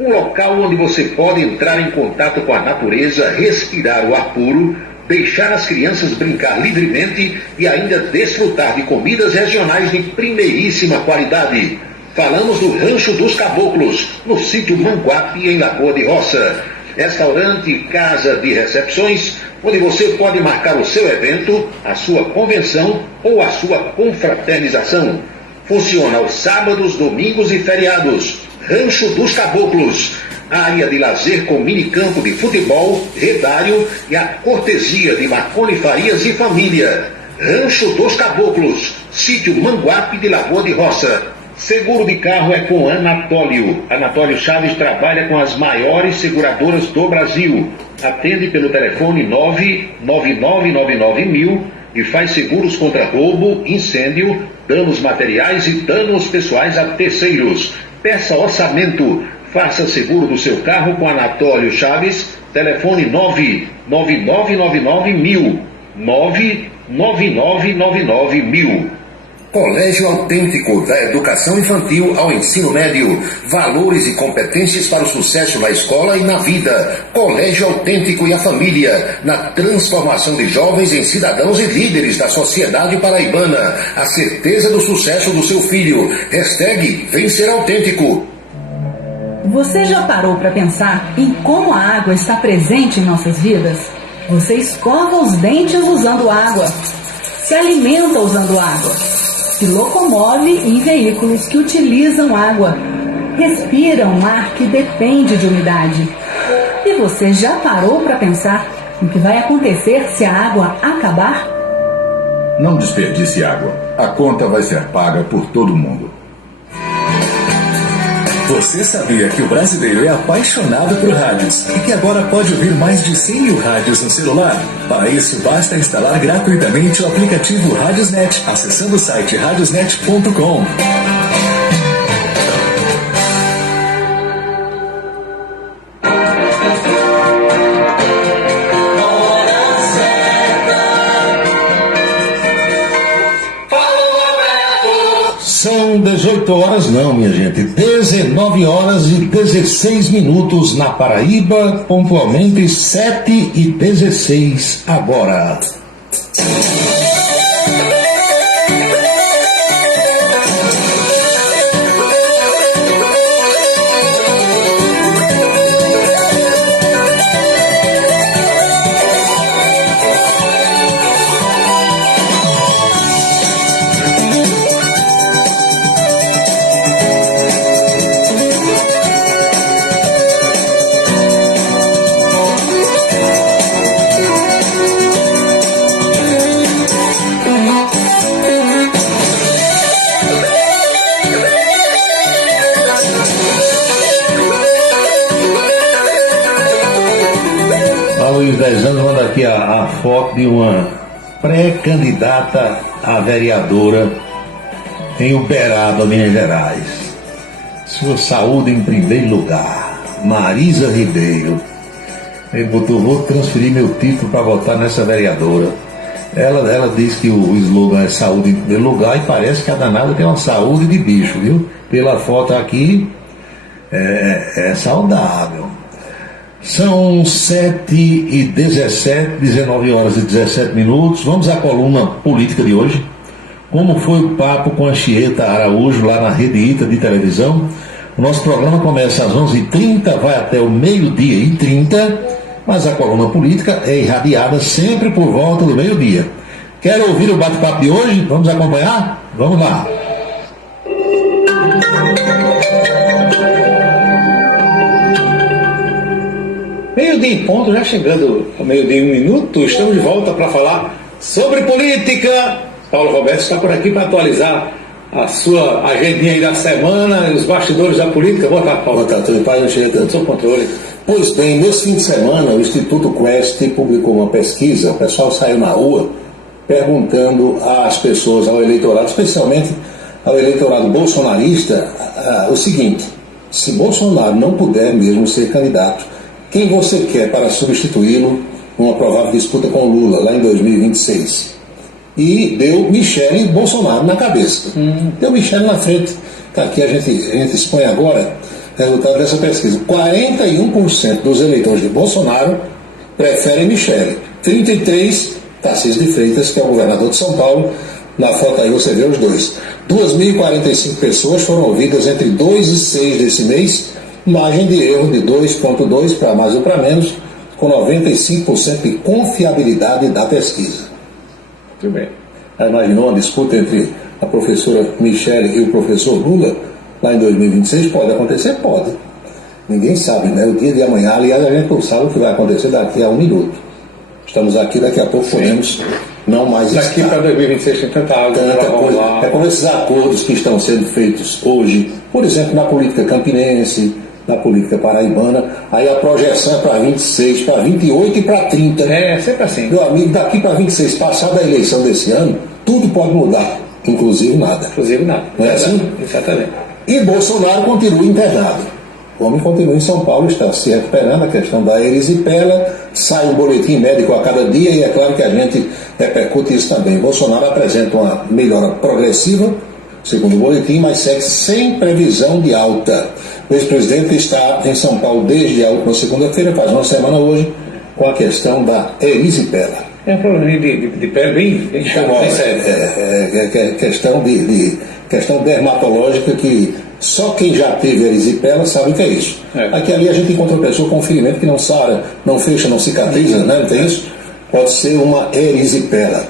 Um local onde você pode entrar em contato com a natureza, respirar o ar puro, deixar as crianças brincar livremente e ainda desfrutar de comidas regionais de primeiríssima qualidade. Falamos do Rancho dos Caboclos, no sítio Manguape, em Lagoa de Roça. Restaurante e casa de recepções, onde você pode marcar o seu evento, a sua convenção ou a sua confraternização. Funciona aos sábados, domingos e feriados. Rancho dos Caboclos, área de lazer com minicampo de futebol, redário e a cortesia de Marconi Farias e família. Rancho dos Caboclos, sítio Manguape de Lagoa de Roça. Seguro de carro é com Anatólio. Anatólio Chaves trabalha com as maiores seguradoras do Brasil. Atende pelo telefone 99999.000 e faz seguros contra roubo, incêndio, danos materiais e danos pessoais a terceiros. Peça orçamento. Faça seguro do seu carro com Anatólio Chaves. Telefone 99999.000. 99999.000. Colégio Autêntico, da educação infantil ao ensino médio. Valores e competências para o sucesso na escola e na vida. Colégio Autêntico e a família, na transformação de jovens em cidadãos e líderes da sociedade paraibana. A certeza do sucesso do seu filho. Hashtag Vencer Autêntico. Você já parou para pensar em como a água está presente em nossas vidas? Você escova os dentes usando água. Se alimenta usando água. Se locomove em veículos que utilizam água. Respira um ar que depende de umidade. E você já parou para pensar no que vai acontecer se a água acabar? Não desperdice água. A conta vai ser paga por todo mundo. Você sabia que o brasileiro é apaixonado por rádios e que agora pode ouvir mais de 100 mil rádios no celular? Para isso, basta instalar gratuitamente o aplicativo Radiosnet, acessando o site radiosnet.com. São 18 horas, não, minha gente, 19 horas e 16 minutos na Paraíba, pontualmente 7h16 agora. Luiz 10 anos manda aqui a foto de uma pré-candidata a vereadora em Uberaba, Minas Gerais. Sua saúde em primeiro lugar. Marisa Ribeiro. Ele botou: vou transferir meu título para votar nessa vereadora. Ela diz que o slogan é saúde em primeiro lugar e parece que a danada tem uma saúde de bicho, viu? Pela foto aqui, é saudável. São 7h17, 19 horas e 17 minutos. Vamos à coluna política de hoje. Como foi o papo com a Chieta Araújo lá na Rede Ita de televisão? O nosso programa começa às 11h30, vai até o 12h30, mas a coluna política é irradiada sempre por volta do meio-dia. Quer ouvir o bate-papo de hoje? Vamos acompanhar? Vamos lá. Meio-dia em ponto, já chegando ao meio-dia e 1 minuto, estamos de volta para falar sobre política. Paulo Roberto está por aqui para atualizar a sua agendinha aí da semana e os bastidores da política. Boa tarde, Paulo. Boa tarde, tudo em paz, do seu controle. Pois bem, nesse fim de semana o Instituto Quest publicou uma pesquisa. O pessoal saiu na rua perguntando às pessoas, ao eleitorado, especialmente ao eleitorado bolsonarista, o seguinte: se Bolsonaro não puder mesmo ser candidato, quem você quer para substituí-lo numa provável disputa com Lula lá em 2026? E deu Michele Bolsonaro na cabeça. Deu Michele na frente. Tá aqui, a gente expõe agora o resultado dessa pesquisa. 41% dos eleitores de Bolsonaro preferem Michele. 33%, Tarcísio de Freitas, que é o governador de São Paulo. Na foto aí você vê os dois. 2.045 pessoas foram ouvidas entre 2 e 6 desse mês, margem de erro de 2,2 para mais ou para menos, com 95% de confiabilidade da pesquisa. Muito bem. Já imaginou uma disputa entre a professora Michele e o professor Lula lá em 2026? Pode acontecer? Pode. Ninguém sabe, né? O dia de amanhã, aliás, a gente não sabe o que vai acontecer daqui a 1 minuto. Estamos aqui, daqui a pouco podemos não mais estar. Daqui para 2026 tem tanta água. É como esses acordos que estão sendo feitos hoje, por exemplo, na política campinense, na política paraibana, aí a projeção é para 26, para 28 e para 30. É, sempre assim. Meu amigo, daqui para 26, passada a eleição desse ano, tudo pode mudar, inclusive nada. Inclusive nada. Não é assim? Exatamente. E Bolsonaro continua internado. O homem continua em São Paulo, está se recuperando. A questão da erisipela, sai um boletim médico a cada dia e é claro que a gente repercute isso também. Bolsonaro apresenta uma melhora progressiva, segundo o boletim, mas segue sem previsão de alta. O ex-presidente está em São Paulo desde a última segunda-feira, faz uma semana hoje, com a questão da erisipela. É um problema de pele bem chato, bem sério. Questão dermatológica que só quem já teve erisipela sabe o que é isso. Aqui ali a gente encontra uma pessoa com um ferimento que não sara, não fecha, não cicatriza, né? Não tem isso? Pode ser uma erisipela.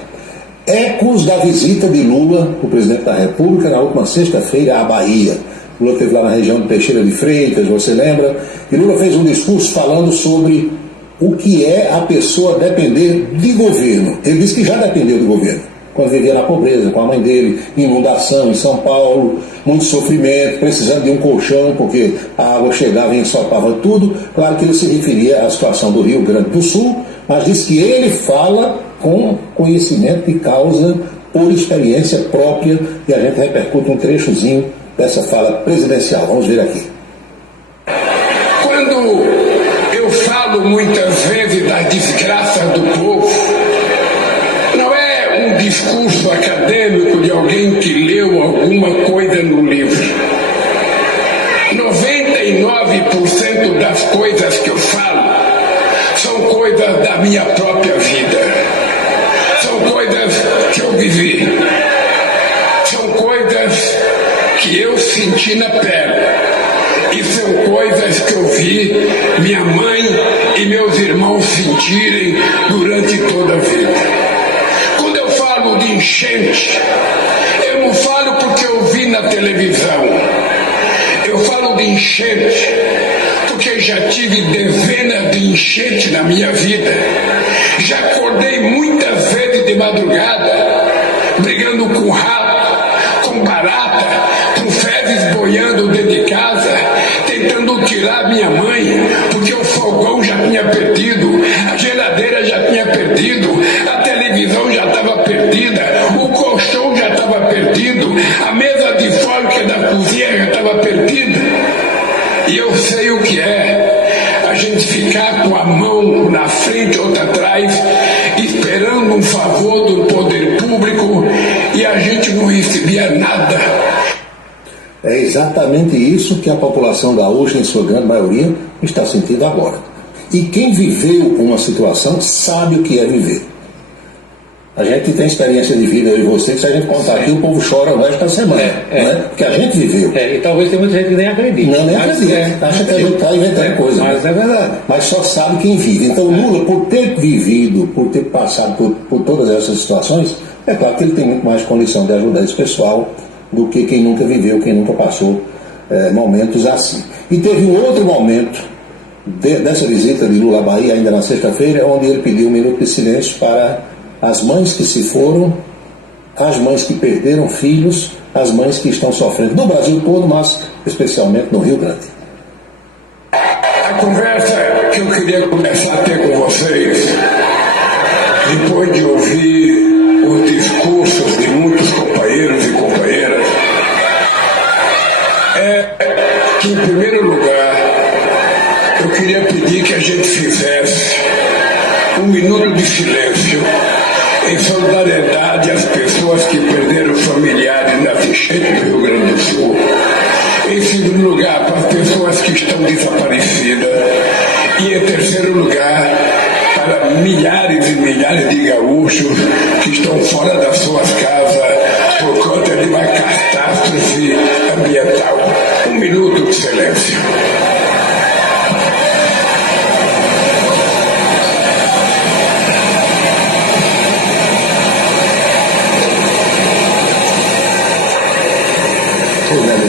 Ecos da visita de Lula, o presidente da República, na última sexta-feira à Bahia. Lula esteve lá na região de Teixeira de Freitas, você lembra? E Lula fez um discurso falando sobre o que é a pessoa depender de governo. Ele disse que já dependeu do governo. quando vivia na pobreza, com a mãe dele, inundação em São Paulo, muito sofrimento, precisando de um colchão, porque a água chegava e ensopava tudo. Claro que ele se referia à situação do Rio Grande do Sul, mas diz que ele fala com conhecimento de causa, por experiência própria, e a gente repercute um trechozinho dessa fala presidencial. Vamos ver aqui. Quando eu falo muitas vezes da desgraça do povo, não é um discurso acadêmico de alguém que leu alguma coisa no livro. 99% das coisas que eu falo são coisas da minha própria vida. São coisas que eu vivi. São coisas que eu senti na pele. E são coisas que eu vi minha mãe e meus irmãos sentirem durante toda a vida. Quando eu falo de enchente, eu não falo porque eu vi na televisão. Eu falo de enchente porque já tive dezenas de enchentes na minha vida. Já acordei muitas vezes de madrugada, brigando com rato, com barata, com fezes boiando dentro de casa, tentando tirar minha mãe, porque o fogão já tinha perdido, a geladeira já tinha perdido, a televisão já estava perdida, o colchão já estava perdido, a mesa de fábrica da cozinha já estava perdida. E eu sei o que é a gente ficar com a mão na frente, outra atrás, esperando um favor do poder público e a gente não recebia nada. É exatamente isso que a população gaúcha, em sua grande maioria, está sentindo agora. E quem viveu uma situação sabe o que é viver. A gente tem experiência de vida, eu e você, que se a gente contar aqui, o povo chora o resto da semana. Né? Porque a gente viveu. E talvez tenha muita gente que nem acredita. Não, nem acredita. Acha que a gente está inventando coisa. Mas é verdade. Mas só sabe quem vive. Então Lula, por ter vivido, por ter passado por todas essas situações, é claro que ele tem muito mais condição de ajudar esse pessoal do que quem nunca viveu, quem nunca passou momentos assim. E teve um outro momento dessa visita de Lula à Bahia, ainda na sexta-feira, onde ele pediu um minuto de silêncio para as mães que se foram, as mães que perderam filhos, as mães que estão sofrendo no Brasil todo, mas especialmente no Rio Grande. A conversa que eu queria começar a ter com vocês, depois de ouvir os discursos de muitos companheiros e companheiras, é que, em primeiro lugar, eu queria pedir que a gente fizesse um minuto de silêncio em solidariedade às pessoas que perderam familiares nas enchentes do Rio Grande do Sul. Em segundo lugar, para as pessoas que estão desaparecidas. E em terceiro lugar, para milhares e milhares de gaúchos que estão fora das suas casas por conta de uma catástrofe ambiental. Um minuto de silêncio.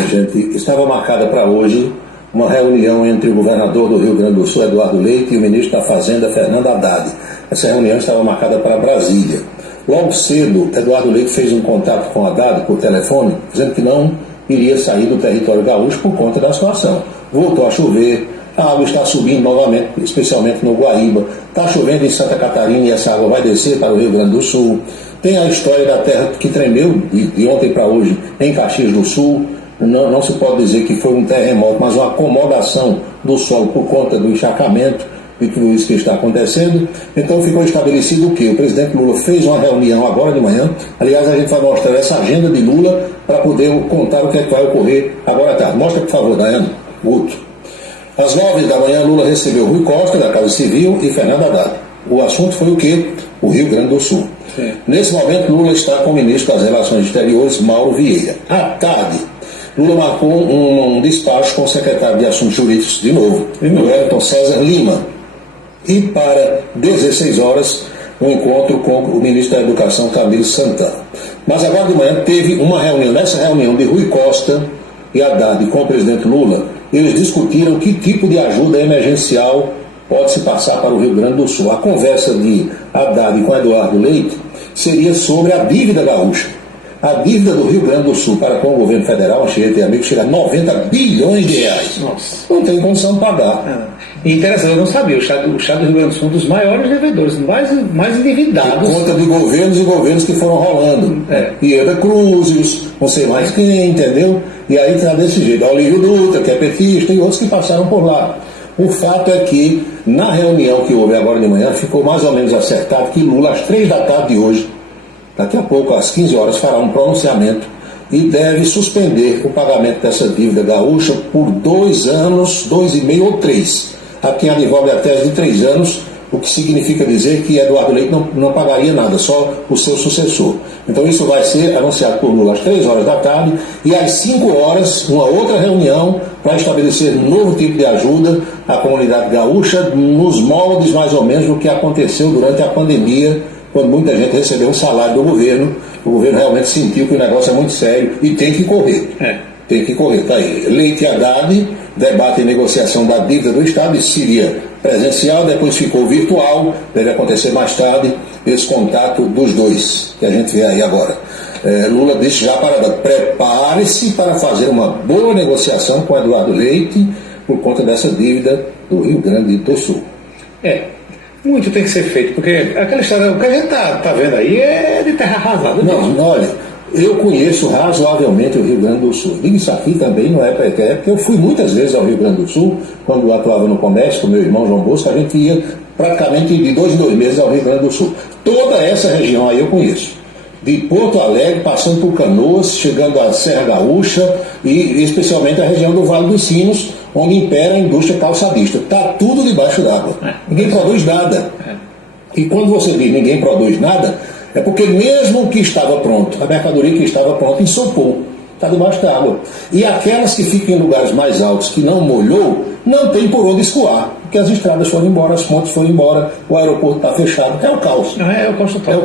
Gente, estava marcada para hoje uma reunião entre o governador do Rio Grande do Sul, Eduardo Leite, e o ministro da Fazenda, Fernando Haddad. Essa reunião estava marcada para Brasília. Logo cedo, Eduardo Leite fez um contato com Haddad por telefone, dizendo que não iria sair do território gaúcho por conta da situação. Voltou a chover, a água está subindo novamente, especialmente no Guaíba. Está chovendo em Santa Catarina e essa água vai descer para o Rio Grande do Sul. Tem a história da terra que tremeu de ontem para hoje em Caxias do Sul. Não se pode dizer que foi um terremoto, mas uma acomodação do solo por conta do encharcamento de tudo isso que está acontecendo. Então ficou estabelecido o quê? O presidente Lula fez uma reunião agora de manhã. Aliás, a gente vai mostrar essa agenda de Lula para poder contar o que é que vai ocorrer agora à tarde. Mostra, por favor, Daiane. Guto. Às 9 da manhã, Lula recebeu Rui Costa, da Casa Civil, e Fernando Haddad. O assunto foi o quê? O Rio Grande do Sul. Sim. Nesse momento, Lula está com o ministro das Relações Exteriores, Mauro Vieira. À tarde, Lula marcou um despacho com o secretário de Assuntos Jurídicos, de novo, o Wellington César Lima. E para 16 horas, um encontro com o ministro da Educação, Camilo Santana. Mas agora de manhã teve uma reunião, nessa reunião de Rui Costa e Haddad com o presidente Lula, eles discutiram que tipo de ajuda emergencial pode se passar para o Rio Grande do Sul. A conversa de Haddad com Eduardo Leite seria sobre a dívida gaúcha. A dívida do Rio Grande do Sul para com o governo federal, Anchieta e amigos, chega a 90 bilhões de reais. Nossa. Não tem condição de pagar. E interessante, eu não sabia, o Estado do Rio Grande do Sul é um dos maiores devedores, mais endividados. Por conta de governos e governos que foram rolando. Ieda Cruzes, não sei mais quem, entendeu? E aí está desse jeito. Olívio Dutra, que é petista, e outros que passaram por lá. O fato é que, na reunião que houve agora de manhã, ficou mais ou menos acertado que Lula, às 3 da tarde de hoje, daqui a pouco, às 15 horas, fará um pronunciamento e deve suspender o pagamento dessa dívida gaúcha por 2 anos, 2,5 ou 3. Há quem advogue a tese de 3 anos, o que significa dizer que Eduardo Leite não pagaria nada, só o seu sucessor. Então isso vai ser anunciado por Lula às 3 horas da tarde e às 5 horas, uma outra reunião para estabelecer um novo tipo de ajuda à comunidade gaúcha, nos moldes mais ou menos do que aconteceu durante a pandemia, quando muita gente recebeu um salário do governo. O governo realmente sentiu que o negócio é muito sério e tem que correr. Tem que correr, tá aí. Leite e Haddad, debate e negociação da dívida do Estado, isso seria presencial, depois ficou virtual, deve acontecer mais tarde esse contato dos dois, que a gente vê aí agora. Lula disse já prepare-se para fazer uma boa negociação com Eduardo Leite por conta dessa dívida do Rio Grande do Sul. Muito tem que ser feito, porque aquela história, o que a gente está vendo aí é de terra arrasada. Não, olha, eu conheço razoavelmente o Rio Grande do Sul. Digo isso aqui também, não é porque eu fui muitas vezes ao Rio Grande do Sul, quando eu atuava no comércio com meu irmão João Bosco, a gente ia praticamente de 2 em 2 meses ao Rio Grande do Sul. Toda essa região aí eu conheço. De Porto Alegre, passando por Canoas, chegando à Serra Gaúcha e especialmente a região do Vale dos Sinos, onde impera a indústria calçadista. Está tudo debaixo d'água. Ninguém produz nada. E quando você diz ninguém produz nada, é porque mesmo o que estava pronto, a mercadoria que estava pronta, ensopou. Está debaixo d'água. E aquelas que ficam em lugares mais altos, que não molhou, não tem por onde escoar. Porque as estradas foram embora, as pontes foram embora, o aeroporto está fechado, que é o caos. É o caos total.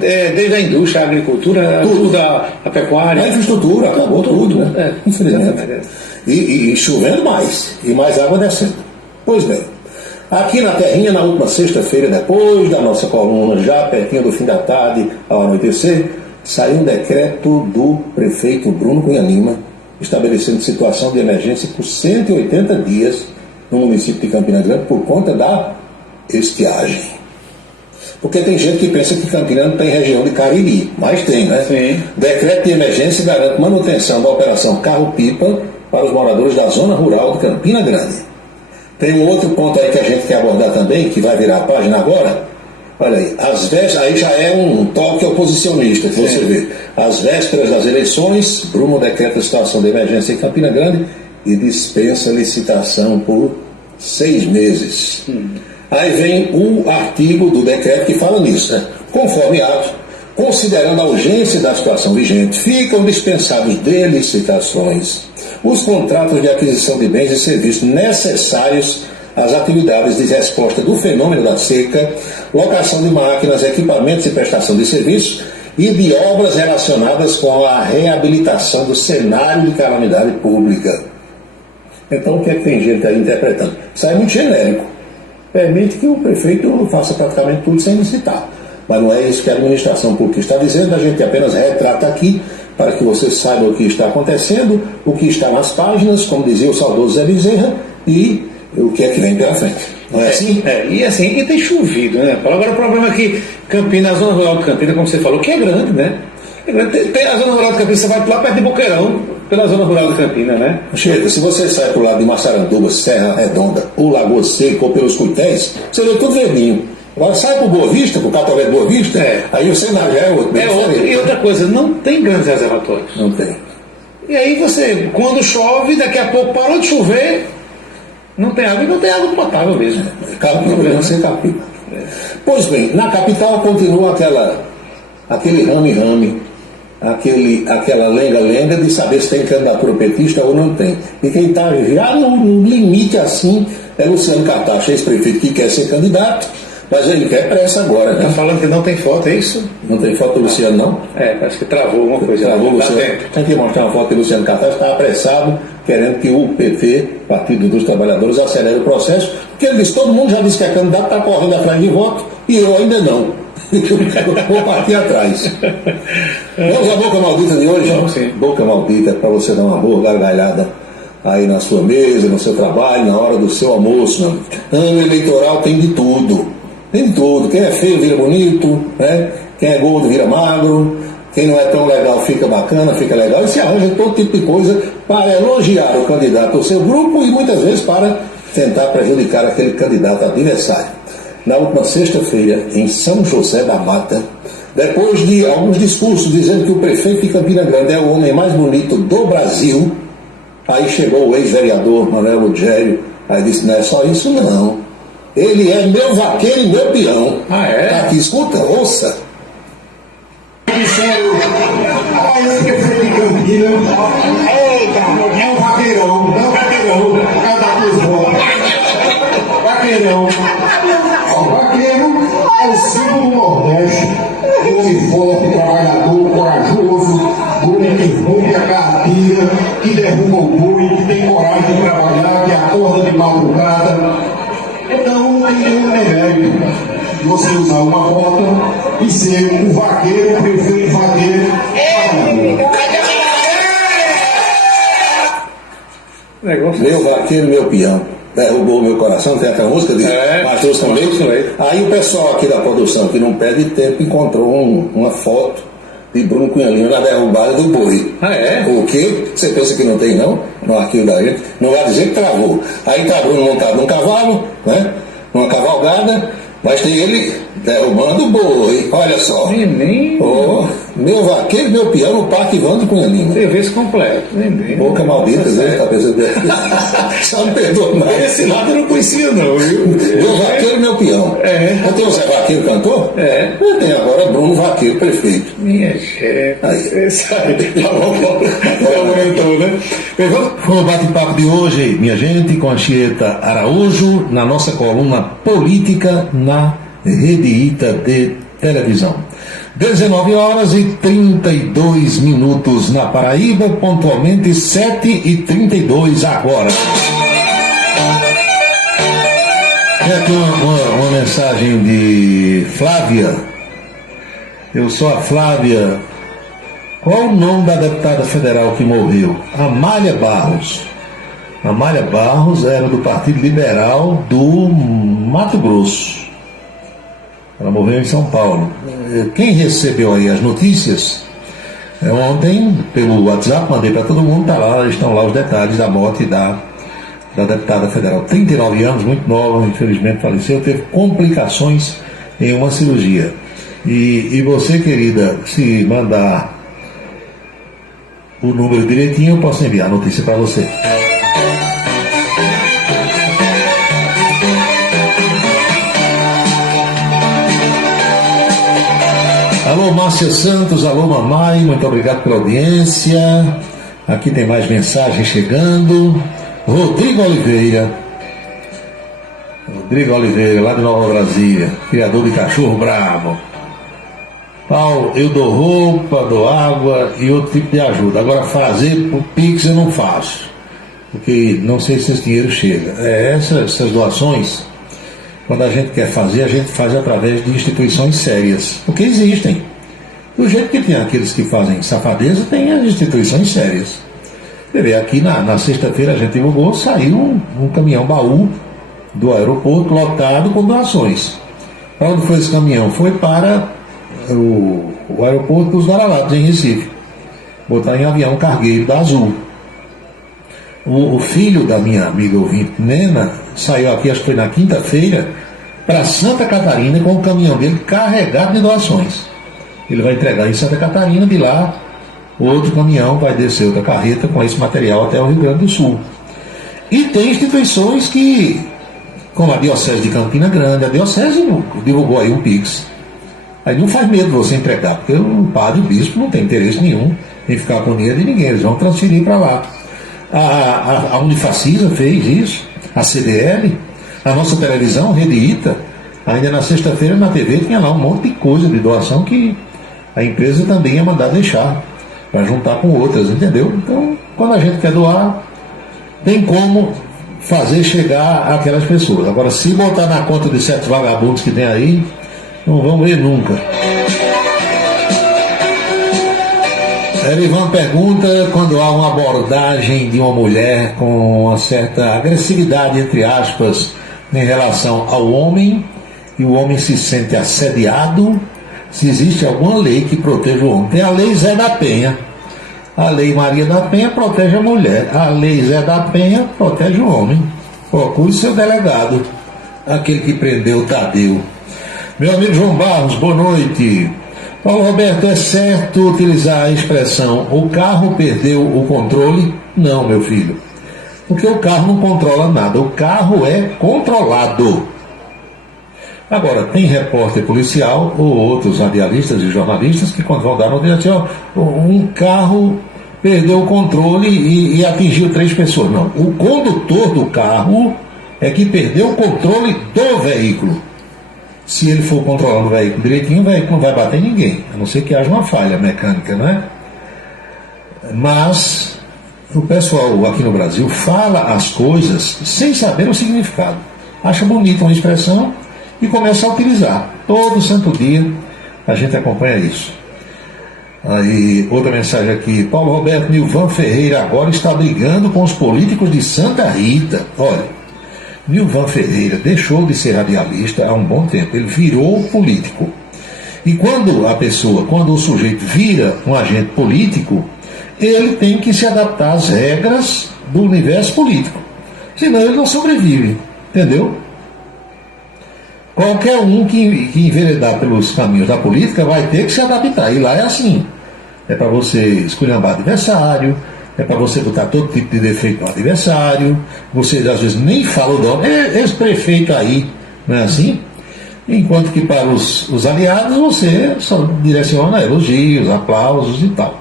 Desde a indústria, a agricultura, tudo a pecuária. A infraestrutura, acabou tudo, né? Infelizmente. E chovendo mais, e mais água descendo. Pois bem, aqui na terrinha, na última sexta-feira, depois da nossa coluna, já pertinho do fim da tarde, ao anoitecer, saiu um decreto do prefeito Bruno Cunha Lima, estabelecendo situação de emergência por 180 dias no município de Campina Grande por conta da estiagem. Porque tem gente que pensa que Campina não tem região de Cariri, mas tem, né? Sim. Decreto de emergência garante manutenção da operação Carro-Pipa para os moradores da zona rural de Campina Grande. Tem um outro ponto aí que a gente quer abordar também, que vai virar a página agora. Olha aí, aí já é um toque oposicionista, que você vê. Às vésperas das eleições, Bruno decreta a situação de emergência em Campina Grande e dispensa licitação por 6 meses. Aí vem o artigo do decreto que fala nisso, né? Conforme ato, considerando a urgência da situação vigente, ficam dispensados de licitações os contratos de aquisição de bens e serviços necessários às atividades de resposta do fenômeno da seca, locação de máquinas, equipamentos e prestação de serviços e de obras relacionadas com a reabilitação do cenário de calamidade pública. Então, o que é que tem gente aí interpretando? Isso aí é muito genérico. Permite que o prefeito faça praticamente tudo sem licitar. Mas não é isso que a administração pública está dizendo, a gente apenas retrata aqui para que você saiba o que está acontecendo, o que está nas páginas, como dizia o saudoso Zé Bezerra, e o que é que vem pela frente. Não é assim? E assim, e tem chovido, né? Agora o problema é que Campina, a zona rural de Campina, como você falou, que é grande, né? Tem a zona rural de Campina, você vai lá perto de Boqueirão, pela zona rural de Campina, né? Chega, se você sai pro lado de Massaranduba, Serra Redonda, ou Lagoa Seca, ou pelos Cuitéis, você vê tudo verdinho. Agora sai pro Boa Vista, pro Catavento Boa Vista, aí o cenário já é outro. E outra coisa, não tem grandes reservatórios. Não tem. E aí você, quando chove, daqui a pouco parou de chover, não tem água, e não tem água potável mesmo. Não sem capim. Pois bem, na capital continua aquele rame-rame, aquela lenga-lenga de saber se tem candidatura petista ou não tem. E quem está já no limite assim é Luciano Cartacho, ex-prefeito que quer ser candidato, mas ele quer pressa agora, né? Está falando que não tem foto, é isso? Não tem foto do Luciano, não? Parece que travou alguma coisa. Travou o Luciano. Tem que mostrar uma foto de Luciano Cartacho, está apressado, querendo que o PT, Partido dos Trabalhadores, acelere o processo, porque ele disse, todo mundo já disse que é candidato, está correndo atrás de voto, e eu ainda não. vou partir atrás. Vamos à boca maldita de hoje? Vamos, sim. Boca maldita para você dar uma boa gargalhada aí na sua mesa, no seu trabalho, na hora do seu almoço. Né? Ano eleitoral tem de tudo. Tem de tudo. Quem é feio vira bonito, né? Quem é gordo vira magro. Quem não é tão legal fica bacana, fica legal. E se arranja todo tipo de coisa para elogiar o candidato do seu grupo e muitas vezes para tentar prejudicar aquele candidato adversário. Na última sexta-feira, em São José da Mata, depois de alguns discursos dizendo que o prefeito de Campina Grande é o homem mais bonito do Brasil, aí chegou o ex-vereador Manuel Lugério, aí disse, não é só isso não. Ele é meu vaqueiro e meu peão. Ah, é? Tá aqui, escuta, ouça. Disseram, olha esse prefeito de Campina, eita, é um vaqueirão, não é um vaqueirão, é da votos. Vaqueirão. O vaqueiro é o símbolo do Nordeste, um homem forte, trabalhador, corajoso, homem que rompe a cartilha, que derruba o boi, que tem coragem de trabalhar, que acorda de madrugada. Então não tem nenhum remédio você usar uma bota e ser um vaqueiro, um prefeito vaqueiro. Meu vaqueiro, meu peão. Derrubou meu coração, tem aquela música de Matheus também. Aí o pessoal aqui da produção, que não perde tempo, encontrou uma foto de Bruno Cunha Lima na derrubada do boi. Ah, é? O quê? Você pensa que não tem, não? No arquivo da gente? Não vai dizer que travou. Aí tá Bruno montado num cavalo, né? Numa cavalgada, mas tem ele derrubando o boi. Olha só. Oh, meu vaqueiro, meu peão no Parque Ivandro Cunha Lima. Serviço completo. Boca maldita, né? Cabeça dele. Só me perdoa mais. Esse lado eu não conhecia, não, viu? Meu vaqueiro, meu peão. Não tem o Zé Vaqueiro cantor? Tem agora Bruno Vaqueiro, prefeito. Minha chefe. Sabe? Tá bom, aumentou, né? Foi o bate-papo de hoje, minha gente, com a Chieta Araújo, na nossa coluna Política na Rede Ita de televisão. 19 horas e 32 minutos na Paraíba, pontualmente 7h32 agora. É aqui uma mensagem de Flávia. Eu sou a Flávia. Qual o nome da deputada federal que morreu? Amália Barros. Amália Barros era do Partido Liberal do Mato Grosso. Ela morreu em São Paulo. Quem recebeu aí as notícias, ontem, pelo WhatsApp, mandei para todo mundo, tá lá, estão lá os detalhes da morte da deputada federal. 39 anos, muito nova, infelizmente faleceu, teve complicações em uma cirurgia. E você, querida, se mandar o número direitinho, eu posso enviar a notícia para você. Alô, Márcia Santos, alô, mamãe, muito obrigado pela audiência. Aqui tem mais mensagens chegando. Rodrigo Oliveira, lá de Nova Brasília, criador de cachorro bravo. Paulo, eu dou roupa, dou água e outro tipo de ajuda. Agora fazer o Pix eu não faço, porque não sei se esse dinheiro chega. Essas doações, quando a gente quer fazer, a gente faz através de instituições sérias, porque existem. Do jeito que tem aqueles que fazem safadeza, tem as instituições sérias. Você vê, aqui na sexta-feira a gente divulgou, saiu um caminhão baú do aeroporto lotado com doações. Para onde foi esse caminhão? Foi para o aeroporto dos Guaralados, em Recife. Botar em avião cargueiro da Azul. O filho da minha amiga ouvinte, Nena, saiu aqui, acho que foi na quinta-feira, para Santa Catarina com o caminhão dele carregado de doações. Ele vai entregar em Santa Catarina, de lá outro caminhão vai descer outra carreta com esse material até o Rio Grande do Sul. E tem instituições que, como a Diocese de Campina Grande, a Diocese divulgou aí um Pix. Aí não faz medo você entregar, porque o padre e o bispo não tem interesse nenhum em ficar com dinheiro de ninguém, eles vão transferir para lá. A Unifacisa fez isso, a CDL, a nossa televisão, Rede Ita, ainda na sexta-feira na TV tinha lá um monte de coisa de doação que a empresa também ia mandar deixar, para juntar com outras, entendeu? Então, quando a gente quer doar, tem como fazer chegar àquelas pessoas. Agora, se botar na conta de certos vagabundos que tem aí, Não vão ver nunca. Erivan pergunta quando há uma abordagem de uma mulher com uma certa agressividade, entre aspas, em relação ao homem, e o homem se sente assediado, se existe alguma lei que proteja o homem. Tem a lei Zé da Penha. A lei Maria da Penha protege a mulher. A lei Zé da Penha protege o homem. Procure seu delegado, aquele que prendeu o Tadeu. Meu amigo João Barros, boa noite. Paulo Roberto, é certo utilizar a expressão o carro perdeu o controle? Não, meu filho. Porque o carro não controla nada. O carro é controlado. Agora, tem repórter policial ou outros radialistas e jornalistas que quando vão dar notícia, um carro perdeu o controle e atingiu 3 pessoas. Não, o condutor do carro é que perdeu o controle do veículo. Se ele for controlando o veículo direitinho, o veículo não vai bater em ninguém, a não ser que haja uma falha mecânica, não é? Mas o pessoal aqui no Brasil fala as coisas sem saber o significado. Acha bonita uma expressão e começa a utilizar. Todo santo dia a gente acompanha isso. Aí, outra mensagem aqui. Paulo Roberto, Nilvan Ferreira agora está brigando com os políticos de Santa Rita. Olha, Nilvan Ferreira deixou de ser radialista há um bom tempo. Ele virou político. E quando o sujeito vira um agente político, ele tem que se adaptar às regras do universo político. Senão ele não sobrevive. Entendeu? Qualquer um que enveredar pelos caminhos da política vai ter que se adaptar. E lá é assim. É para você esculhambar adversário, é para você botar todo tipo de defeito no adversário, você às vezes nem fala o nome, esse prefeito aí, não é assim? Enquanto que para os aliados você só direciona elogios, aplausos e tal.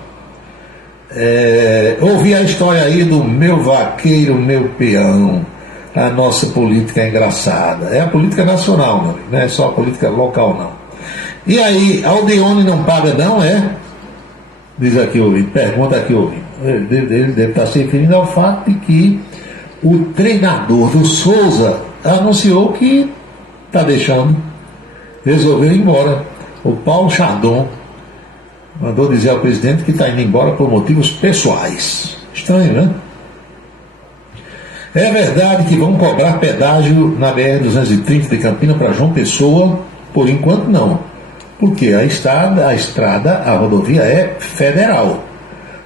Ouvi a história aí do meu vaqueiro, meu peão. A nossa política é engraçada. É a política nacional, não é só a política local, não. E aí, Aldeone não paga, não é? Diz aqui o ouvinte, pergunta aqui o ouvinte. Ele deve estar se referindo ao fato de que o treinador do Souza anunciou que está deixando, resolveu ir embora. O Paulo Chardon mandou dizer ao presidente que está indo embora por motivos pessoais. Estranho, né? É verdade que vão cobrar pedágio na BR-230 de Campina para João Pessoa? Por enquanto não, porque a estrada, a rodovia é federal.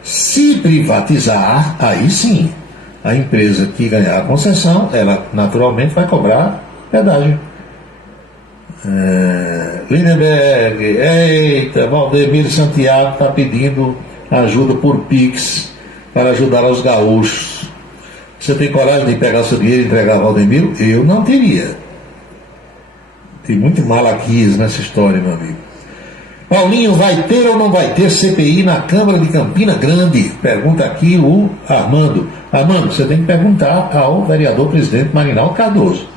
Se privatizar, aí sim, a empresa que ganhar a concessão, ela naturalmente vai cobrar pedágio. Lindenberg, eita, Valdemiro Santiago está pedindo ajuda por Pix para ajudar os gaúchos. Você tem coragem de pegar seu dinheiro e entregar a Valdemiro? Eu não teria. Tem muito malaquias nessa história, meu amigo. Paulinho, vai ter ou não vai ter CPI na Câmara de Campina Grande? Pergunta aqui o Armando. Armando, você tem que perguntar ao vereador presidente Marinaldo Cardoso.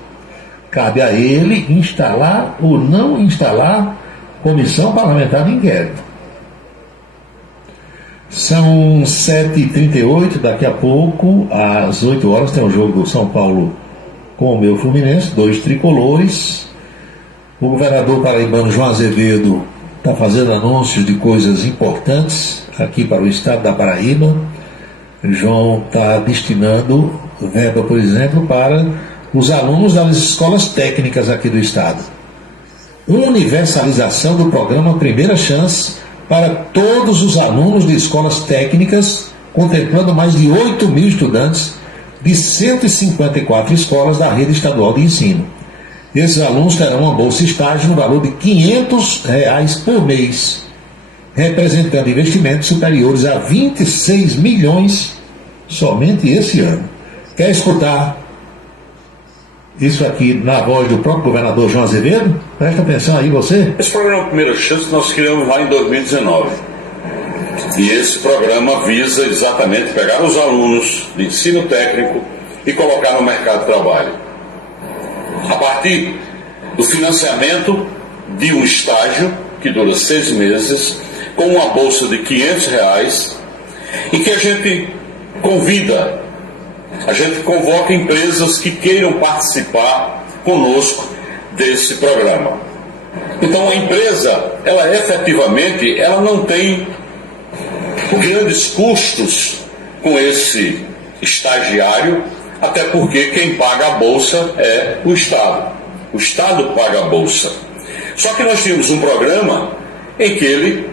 Cabe a ele instalar ou não instalar comissão parlamentar de inquérito. São 7h38, daqui a pouco, às 8 horas, tem o jogo do São Paulo com o meu Fluminense, 2 tricolores. O governador paraibano João Azevedo está fazendo anúncios de coisas importantes aqui para o estado da Paraíba. João está destinando verba, por exemplo, para os alunos das escolas técnicas aqui do estado. Universalização do programa Primeira Chance para todos os alunos de escolas técnicas, contemplando mais de 8 mil estudantes de 154 escolas da rede estadual de ensino. Esses alunos terão uma bolsa estágio no valor de R$500 por mês, representando investimentos superiores a 26 milhões somente esse ano. Quer escutar isso aqui na voz do próprio governador João Azevedo? Presta atenção aí você. Esse programa Primeira Chance nós criamos lá em 2019. E esse programa visa exatamente pegar os alunos de ensino técnico e colocar no mercado de trabalho. A partir do financiamento de um estágio que dura 6 meses, com uma bolsa de R$500, e que a gente convoca empresas que queiram participar conosco desse programa. Então a empresa, ela efetivamente, ela não tem grandes custos com esse estagiário, até porque quem paga a bolsa é o Estado. O Estado paga a bolsa. Só que nós tínhamos um programa em que ele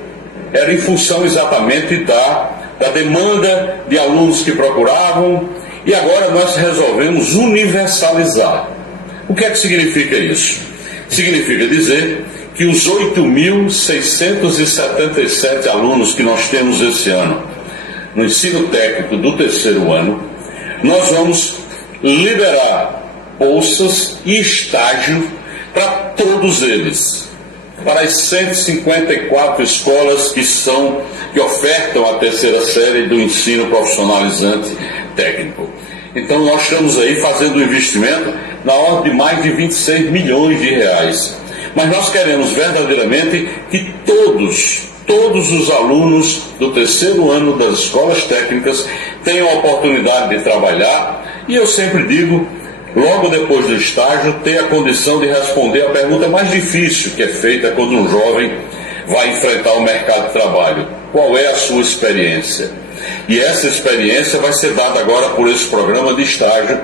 era em função exatamente da demanda de alunos que procuravam, e agora nós resolvemos universalizar. O que é que significa isso? Significa dizer que os 8.677 alunos que nós temos esse ano no ensino técnico do terceiro ano, nós vamos liberar bolsas e estágio para todos eles, para as 154 escolas que ofertam a terceira série do ensino profissionalizante técnico. Então nós estamos aí fazendo um investimento na ordem de mais de 26 milhões de reais. Mas nós queremos verdadeiramente que todos os alunos do terceiro ano das escolas técnicas tenham a oportunidade de trabalhar, e eu sempre digo, logo depois do estágio, ter a condição de responder a pergunta mais difícil que é feita quando um jovem vai enfrentar o mercado de trabalho. Qual é a sua experiência? E essa experiência vai ser dada agora por esse programa de estágio,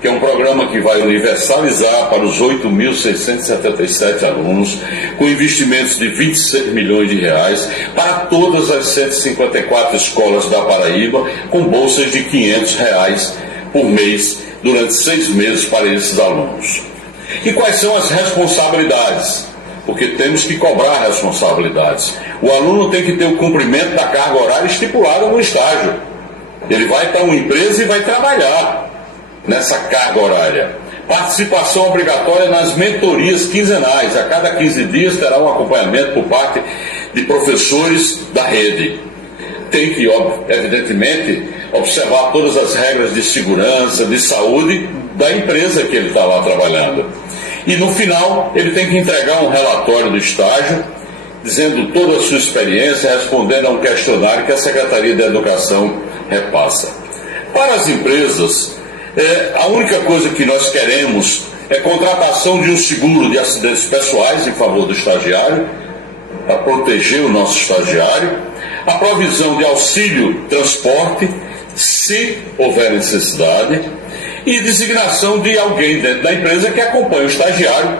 que é um programa que vai universalizar para os 8.677 alunos, com investimentos de 26 milhões de reais, para todas as 154 escolas da Paraíba, com bolsas de R$500 por mês, durante 6 meses para esses alunos. E quais são as responsabilidades? Porque temos que cobrar responsabilidades. O aluno tem que ter o cumprimento da carga horária estipulada no estágio. Ele vai para uma empresa e vai trabalhar nessa carga horária. Participação obrigatória nas mentorias quinzenais. A cada 15 dias terá um acompanhamento por parte de professores da rede. Tem que, evidentemente, observar todas as regras de segurança, de saúde da empresa que ele está lá trabalhando. E no final, ele tem que entregar um relatório do estágio, dizendo toda a sua experiência, respondendo a um questionário que a Secretaria de Educação repassa. Para as empresas, a única coisa que nós queremos é contratação de um seguro de acidentes pessoais em favor do estagiário, para proteger o nosso estagiário, a provisão de auxílio transporte, se houver necessidade, e designação de alguém dentro da empresa que acompanhe o estagiário,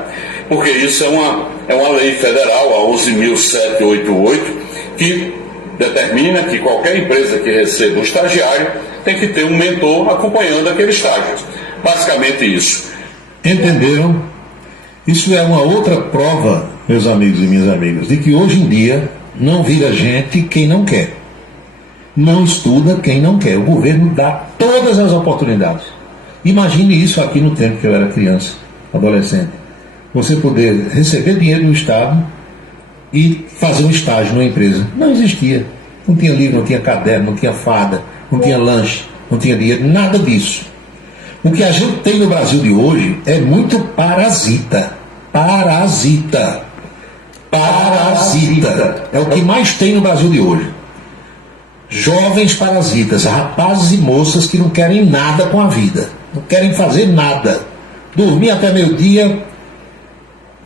porque isso é uma lei federal, a 11.788, que determina que qualquer empresa que receba um estagiário tem que ter um mentor acompanhando aquele estágio. Basicamente isso. Entenderam? Isso é uma outra prova, meus amigos e minhas amigas, de que hoje em dia não vira gente quem não quer. Não estuda quem não quer. O governo dá todas as oportunidades. Imagine isso aqui no tempo que eu era criança, adolescente. Você poder receber dinheiro do Estado e fazer um estágio numa empresa. Não existia. Não tinha livro, não tinha caderno, não tinha farda, não tinha lanche, não tinha dinheiro, nada disso. O que a gente tem no Brasil de hoje é muito parasita. Parasita. Parasita. É o que mais tem no Brasil de hoje. Jovens parasitas, rapazes e moças que não querem nada com a vida. Não querem fazer nada. Dormir até meio-dia,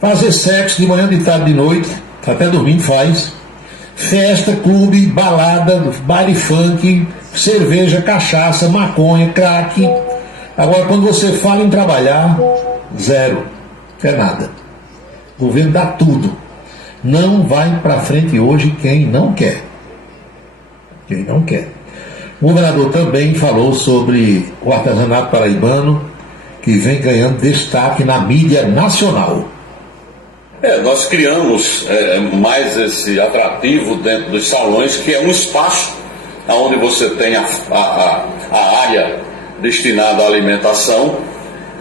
fazer sexo de manhã, de tarde, de noite, até dormindo faz. Festa, clube, balada, baile funk, cerveja, cachaça, maconha, crack. Agora, quando você fala em trabalhar, zero. Quer nada. O governo dá tudo. Não vai para frente hoje quem não quer. Quem não quer. O governador também falou sobre o artesanato paraibano, que vem ganhando destaque na mídia nacional. Nós criamos mais esse atrativo dentro dos salões, que é um espaço onde você tem a área destinada à alimentação,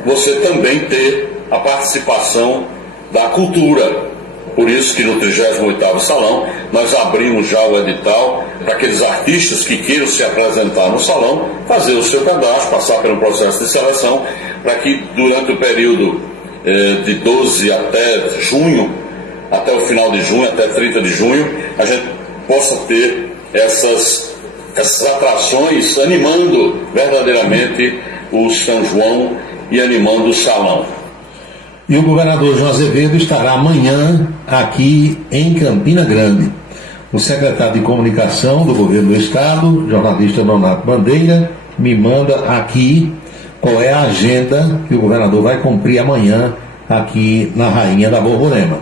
você também ter a participação da cultura. Por isso que no 38º Salão nós abrimos já o edital para aqueles artistas que queiram se apresentar no salão, fazer o seu cadastro, passar pelo processo de seleção, para que durante o período de 12 até junho, até o final de junho, até 30 de junho, a gente possa ter essas atrações animando verdadeiramente o São João e animando o salão. E o governador João Azevedo estará amanhã aqui em Campina Grande. O secretário de Comunicação do Governo do Estado, jornalista Nonato Bandeira, me manda aqui qual é a agenda que o governador vai cumprir amanhã aqui na Rainha da Borborema.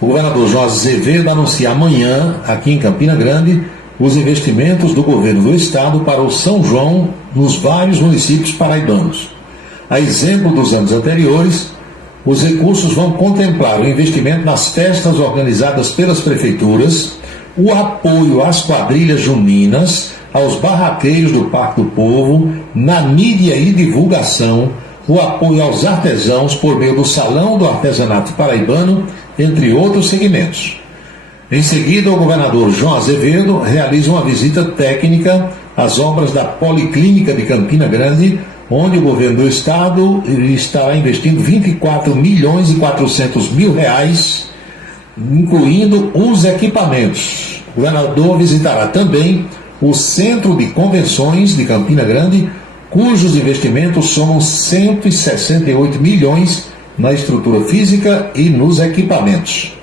O governador João Azevedo anuncia amanhã, aqui em Campina Grande, os investimentos do governo do Estado para o São João nos vários municípios paraibanos. A exemplo dos anos anteriores, os recursos vão contemplar o investimento nas festas organizadas pelas prefeituras, o apoio às quadrilhas juninas, aos barraqueiros do Parque do Povo, na mídia e divulgação, o apoio aos artesãos por meio do Salão do Artesanato Paraibano, entre outros segmentos. Em seguida, o governador João Azevedo realiza uma visita técnica às obras da Policlínica de Campina Grande, onde o governo do Estado estará investindo 24 milhões e 400 mil reais, incluindo os equipamentos. O governador visitará também o Centro de Convenções de Campina Grande, cujos investimentos somam 168 milhões na estrutura física e nos equipamentos.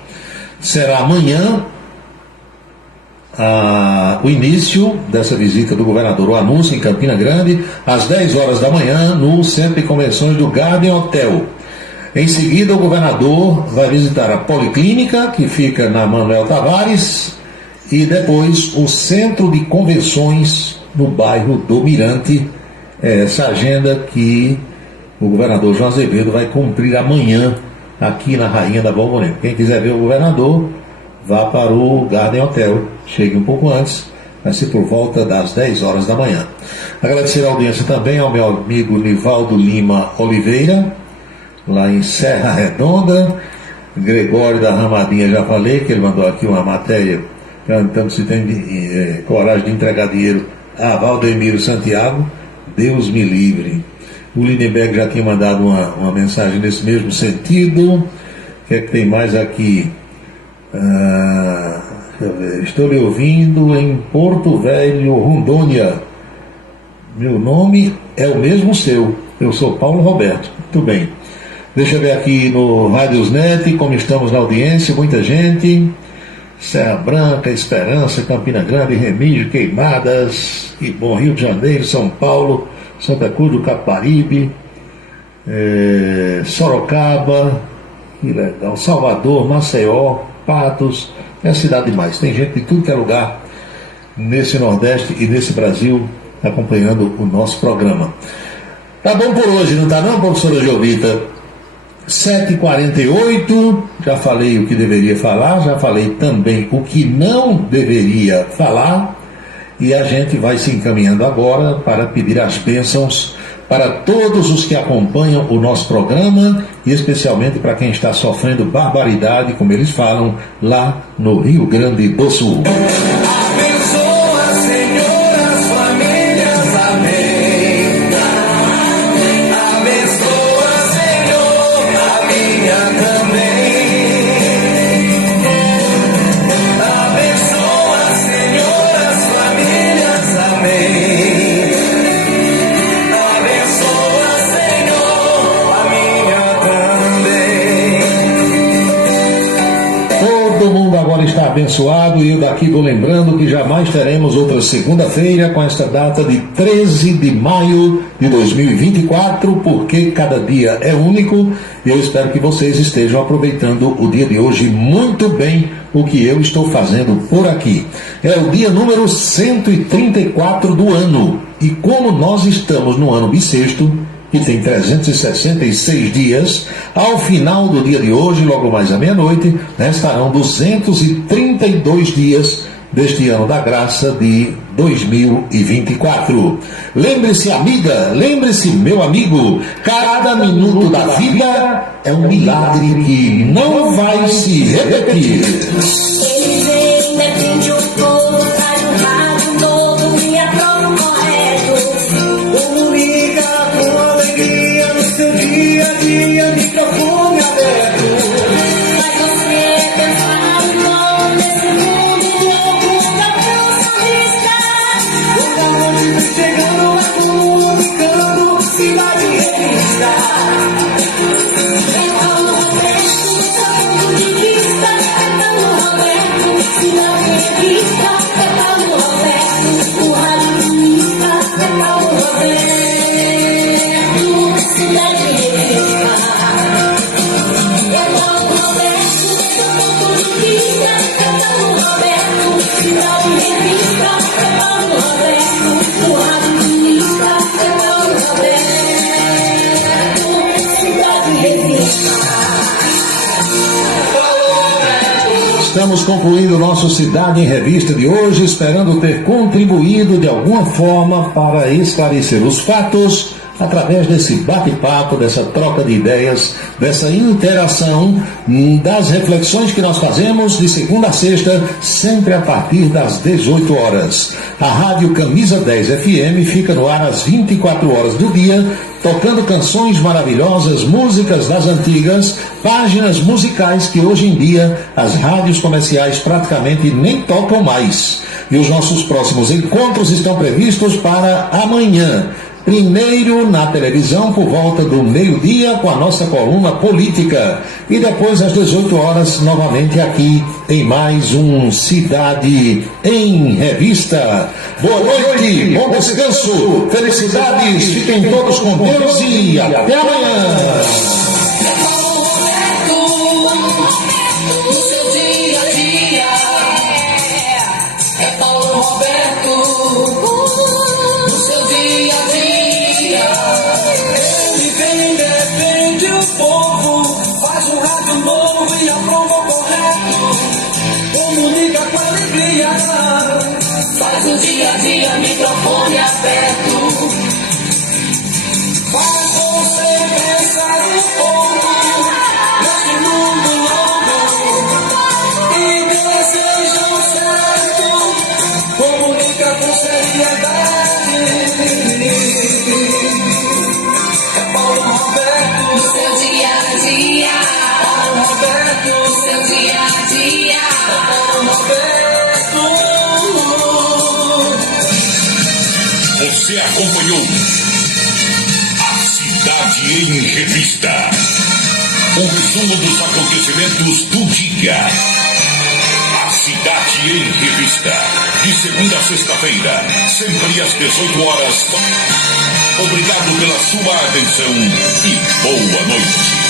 Será amanhã o início dessa visita do governador, o anúncio em Campina Grande, às 10 horas da manhã, no Centro de Convenções do Garden Hotel. Em seguida, o governador vai visitar a Policlínica, que fica na Manuel Tavares, e depois o Centro de Convenções no bairro do Mirante. Essa agenda que o governador João Azevedo vai cumprir amanhã aqui na Rainha da Borborema. Quem quiser ver o governador, vá para o Garden Hotel. Chegue um pouco antes, vai ser por volta das 10 horas da manhã. Agradecer a audiência também ao meu amigo Nivaldo Lima Oliveira, lá em Serra Redonda. Gregório da Ramadinha, já falei, que ele mandou aqui uma matéria perguntando se tem coragem de entregar dinheiro a Valdemiro Santiago. Deus me livre. O Lindenberg já tinha mandado uma mensagem nesse mesmo sentido. O que é que tem mais aqui? Deixa eu ver. Estou lhe ouvindo em Porto Velho, Rondônia. Meu nome é o mesmo seu. Eu sou Paulo Roberto. Muito bem. Deixa eu ver aqui no Radiosnet como estamos na audiência. Muita gente. Serra Branca, Esperança, Campina Grande, Remígio, Queimadas, que bom, Rio de Janeiro, São Paulo, Santa Cruz do Caparibe, Sorocaba, que legal, Salvador, Maceió, Patos, é a cidade demais. Tem gente de tudo que é lugar nesse Nordeste e nesse Brasil acompanhando o nosso programa. Tá bom por hoje, não tá não, professora Jovita? 7h48, já falei o que deveria falar, já falei também o que não deveria falar, e a gente vai se encaminhando agora para pedir as bênçãos para todos os que acompanham o nosso programa, e especialmente para quem está sofrendo barbaridade, como eles falam, lá no Rio Grande do Sul. Está abençoado, e eu daqui vou lembrando que jamais teremos outra segunda-feira com esta data de 13 de maio de 2024, porque cada dia é único, e eu espero que vocês estejam aproveitando o dia de hoje muito bem, o que eu estou fazendo por aqui. É o dia número 134 do ano, e como nós estamos no ano bissexto, que tem 366 dias, ao final do dia de hoje, logo mais à meia-noite, restarão 232 dias deste ano da graça de 2024. Lembre-se, amiga, lembre-se, meu amigo, cada minuto da vida é um milagre que não vai se repetir. Microfone aberto. Faz você pensar um pouco nesse mundo louco da nossa lista. O mundo chegando a comunicando, cidade revista. Então estamos concluindo o nosso Cidade em Revista de hoje, esperando ter contribuído de alguma forma para esclarecer os fatos através desse bate-papo, dessa troca de ideias, dessa interação, das reflexões que nós fazemos de segunda a sexta, sempre a partir das 18 horas. A Rádio Camisa 10 FM fica no ar às 24 horas do dia, tocando canções maravilhosas, músicas das antigas, páginas musicais que hoje em dia as rádios comerciais praticamente nem tocam mais. E os nossos próximos encontros estão previstos para amanhã. Primeiro na televisão por volta do meio-dia com a nossa coluna política e depois às 18 horas novamente aqui em mais um Cidade em Revista. Boa noite, bom descanso, felicidades, fiquem todos com Deus e até amanhã. Faz o dia a dia, microfone aberto. Faz você pensar um pouco nesse mundo louco e deseja o certo. Comunica com seriedade. É Paulo Roberto no seu dia a dia. Paulo Roberto no seu dia a dia. Paulo Roberto. Você acompanhou a Cidade em Revista. Um resumo dos acontecimentos do dia. A Cidade em Revista. De segunda a sexta-feira, sempre às 18 horas. Obrigado pela sua atenção e boa noite.